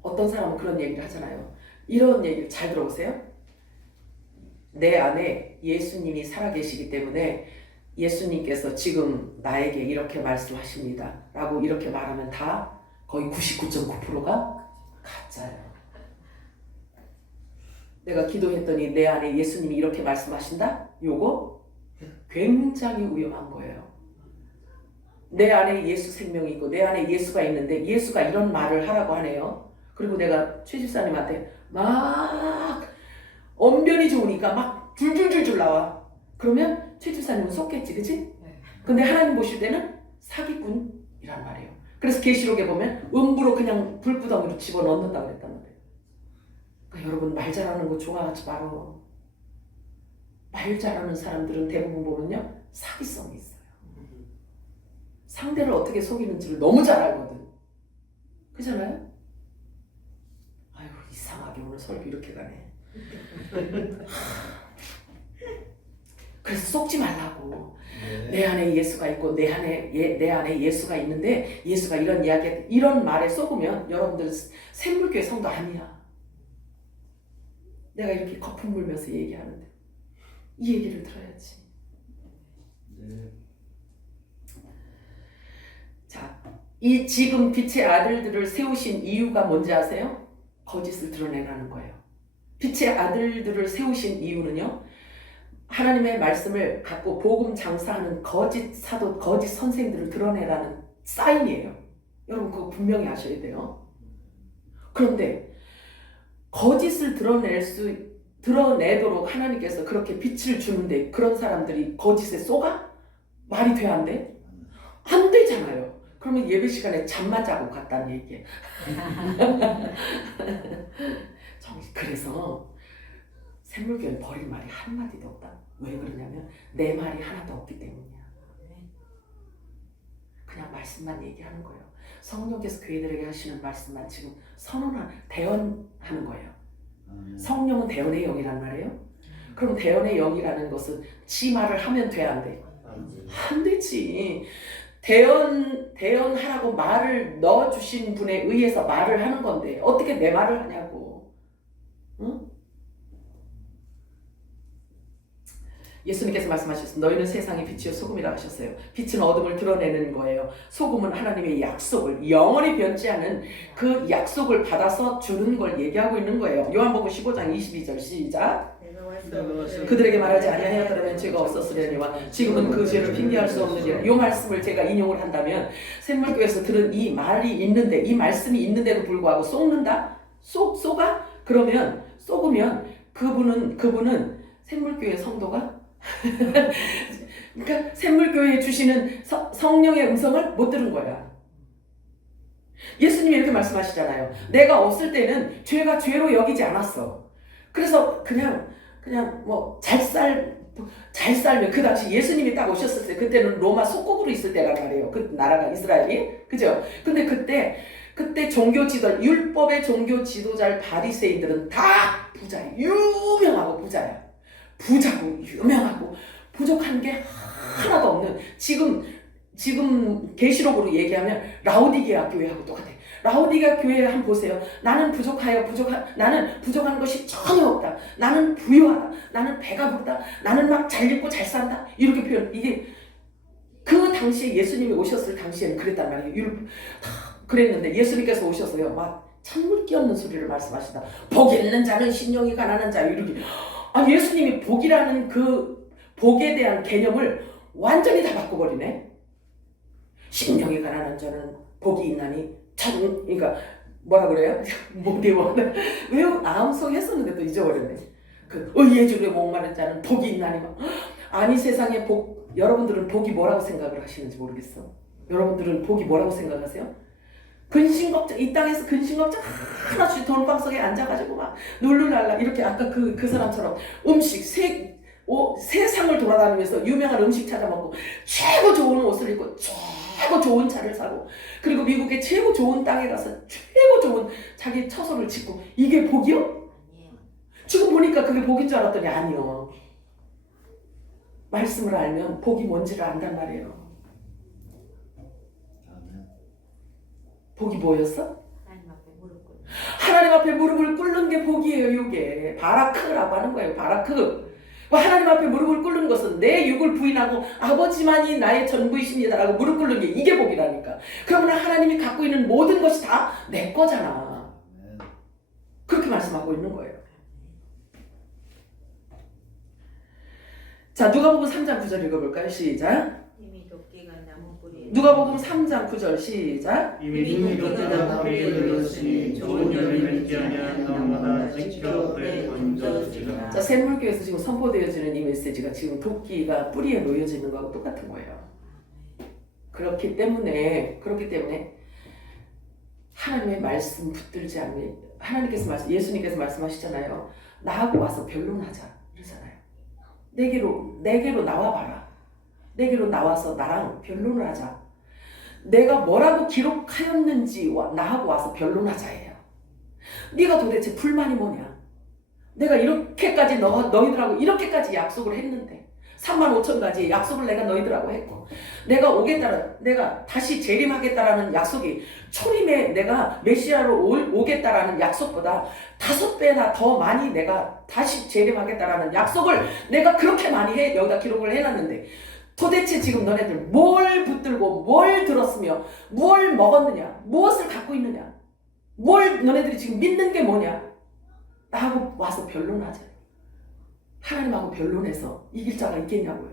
어떤 사람은 그런 얘기를 하잖아요. 이런 얘기를 잘 들어보세요. 내 안에 예수님이 살아계시기 때문에 예수님께서 지금 나에게 이렇게 말씀하십니다 라고 이렇게 말하면 다 거의 99.9%가 가짜예요. 내가 기도했더니 내 안에 예수님이 이렇게 말씀하신다? 요거 굉장히 위험한 거예요. 내 안에 예수 생명이 있고 내 안에 예수가 있는데 예수가 이런 말을 하라고 하네요. 그리고 내가 최 집사님한테 막 언변이 좋으니까 막 줄줄줄줄 나와. 그러면 최 집사님은 속겠지, 그치? 근데 하나님 보실 때는 사기꾼이란 말이에요. 그래서 계시록에 보면 음부로 그냥 불구덩이로 집어넣는다고 그랬단 말이에요. 그러니까 여러분 말 잘하는 거 좋아하지 말어. 말 잘하는 사람들은 대부분 보면요 사기성이 있어요. 상대를 어떻게 속이는지를 너무 잘 알거든. 그렇잖아요? 아유 이상하게 오늘 설교 이렇게 가네. 그래서 속지 말라고. 내 안에 예수가 있고 내 안에 예수가 있는데 예수가 이런 말에 속으면 여러분들은 샘물교회 성도 아니야. 내가 이렇게 거품 물면서 얘기하는데 이 얘기를 들어야지. 자, 이 지금 빛의 아들들을 세우신 이유가 뭔지 아세요? 거짓을 드러내라는 거예요. 빛의 아들들을 세우신 이유는요, 하나님의 말씀을 갖고 복음 장사하는 거짓 사도, 거짓 선생들을 드러내라는 사인이에요. 여러분 그거 분명히 아셔야 돼요. 그런데 거짓을 드러내도록 하나님께서 그렇게 빛을 주는데 그런 사람들이 거짓에 속아? 말이 돼 안 돼? 안 되잖아요. 그러면 예배 시간에 잠만 자고 갔다는 얘기예요. 그래서 샘물교회는 버릴 말이 한마디도 없다. 왜 그러냐면 내 말이 하나도 없기 때문이야. 그냥 말씀만 얘기하는 거예요. 성령께서 교회들에게 하시는 말씀만 지금 대언하는 거예요. 성령은 대언의 영이란 말이에요. 그럼 대언의 영이라는 것은 지 말을 하면 돼 안 돼? 안 되지. 대언하라고 말을 넣어주신 분에 의해서 말을 하는 건데 어떻게 내 말을 하냐고. 응? 예수님께서 말씀하셨습니다. 너희는 세상의 빛이요 소금이라 하셨어요. 빛은 어둠을 드러내는 거예요. 소금은 하나님의 약속을 영원히 변치 않은 그 약속을 받아서 주는 걸 얘기하고 있는 거예요. 요한복음 15장 22절 시작. 그들에게 말하지 아니하였더라면 죄가 없었으려니와 지금은 그 죄를 핑계할 수 없느니라. 이 말씀을 제가 인용을 한다면 샘물교에서 들은 이 말이 있는데 이 말씀이 있는데도 불구하고 속는다? 속아? 그러면 속으면 그분은 샘물교회 성도가 그러니까 샘물교회에 주시는 성령의 음성을 못 들은 거야. 예수님이 이렇게 말씀하시잖아요. 내가 없을 때는 죄가 죄로 여기지 않았어. 그래서 그냥 뭐 잘 살면 그 당시 예수님이 딱 오셨을 때 그때는 로마 속국으로 있을 때란 말이에요. 그 나라가 이스라엘이. 그죠? 근데 그때 종교 지도자, 율법의 종교 지도자 바리새인들은 다 부자예요. 유명하고 부자야. 부자고 유명하고 부족한 게 하나도 없는 지금 계시록으로 얘기하면 라오디게아 교회하고 똑같아. 라오디게아 교회 한번 보세요. 나는 나는 부족한 것이 전혀 없다. 나는 부유하다. 나는 배가 부르다. 나는 막 잘 입고 잘 산다. 이렇게 표현. 이게 그 당시에 예수님이 오셨을 당시에는 그랬단 말이에요. 그랬는데 예수님께서 오셔서요. 막 찬물기 없는 소리를 말씀하시다. 복 있는 자는 신령이 가난한 자 이렇게. 예수님이 복이라는 그 복에 대한 개념을 완전히 다 바꿔버리네. 신령이 가난한 자는 복이 있나니 그러니까 뭐라 그래요? 못 외워. 왜 마음속에 했었는데 또 잊어버렸네. 그 의의 줄에 목마른 자는 복이 있나니 아니 세상에 여러분들은 복이 뭐라고 생각을 하시는지 모르겠어. 여러분들은 복이 뭐라고 생각하세요? 근심걱정, 이 땅에서 근심걱정 하나씩 돌방 속에 앉아가지고 막 룰루랄라 이렇게 아까 그 사람처럼 음식 세상을 돌아다니면서 유명한 음식 찾아 먹고 최고 좋은 옷을 입고 최고 좋은 차를 사고 그리고 미국의 최고 좋은 땅에 가서 최고 좋은 자기 처소를 짓고 이게 복이요? 지금 보니까 그게 복인 줄 알았더니 아니요. 말씀을 알면 복이 뭔지를 안단 말이에요. 복이 뭐였어? 하나님 앞에 무릎을 꿇는 게 복이에요. 이게 바라크라고 하는 거예요. 바라크. 하나님 앞에 무릎을 꿇는 것은 내 육을 부인하고 아버지만이 나의 전부이십니다라고 무릎 꿇는 게 이게 복이라니까. 그러면 하나님이 갖고 있는 모든 것이 다 내 거잖아. 그렇게 말씀하고 있는 거예요. 자, 누가복음 3장 9절 읽어볼까요? 시작. 누가복음 3장 9절 시작. 이미 도끼가 나무에 들었으니 좋은 열매를 맺지 아니한 나무마다 지켜 불에 던져주리라. 자, 샘물교에서 지금 선포되어지는 이 메시지가 지금 도끼가 뿌리에 놓여지는 거하고 똑같은 거예요. 그렇기 때문에 하나님의 말씀 붙들지 않는 예수님께서 말씀하시잖아요. 나하고 와서 변론하자 이러잖아요. 내게로 나와봐라. 내게로 나와서 나랑 변론을 하자. 내가 뭐라고 기록하였는지 나하고 와서 변론하자예요. 네가 도대체 불만이 뭐냐? 내가 이렇게까지 너희들하고 이렇게까지 약속을 했는데 35,000가지 약속을 내가 너희들하고 했고 내가 다시 재림하겠다라는 약속이 초림에 내가 메시아로 오겠다라는 약속보다 5배나 더 많이 내가 다시 재림하겠다라는 약속을 내가 그렇게 많이 여기다 기록을 해놨는데 도대체 지금 너네들 뭘 붙들고 뭘 들었으며 뭘 먹었느냐? 무엇을 갖고 있느냐? 너네들이 지금 믿는 게 뭐냐? 나하고 와서 변론하자. 하나님하고 변론해서 이길 자가 있겠냐고요.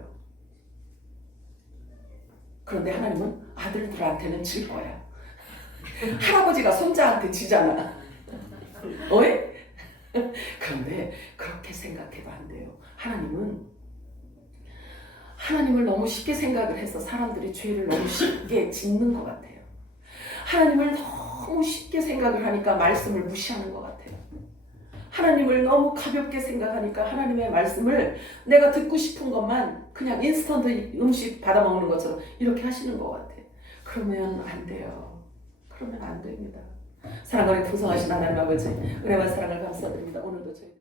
그런데 하나님은 아들들한테는 질 거야. 할아버지가 손자한테 지잖아. 어이? 그런데 그렇게 생각해도 안 돼요. 하나님을 너무 쉽게 생각을 해서 사람들이 죄를 너무 쉽게 짓는 것 같아요. 하나님을 너무 쉽게 생각을 하니까 말씀을 무시하는 것 같아요. 하나님을 너무 가볍게 생각하니까 하나님의 말씀을 내가 듣고 싶은 것만 그냥 인스턴트 음식 받아 먹는 것처럼 이렇게 하시는 것 같아요. 그러면 안 돼요. 그러면 안 됩니다. 사랑하는 풍성하신 하나님 아버지, 은혜와 사랑을 감사드립니다. 오늘도 저희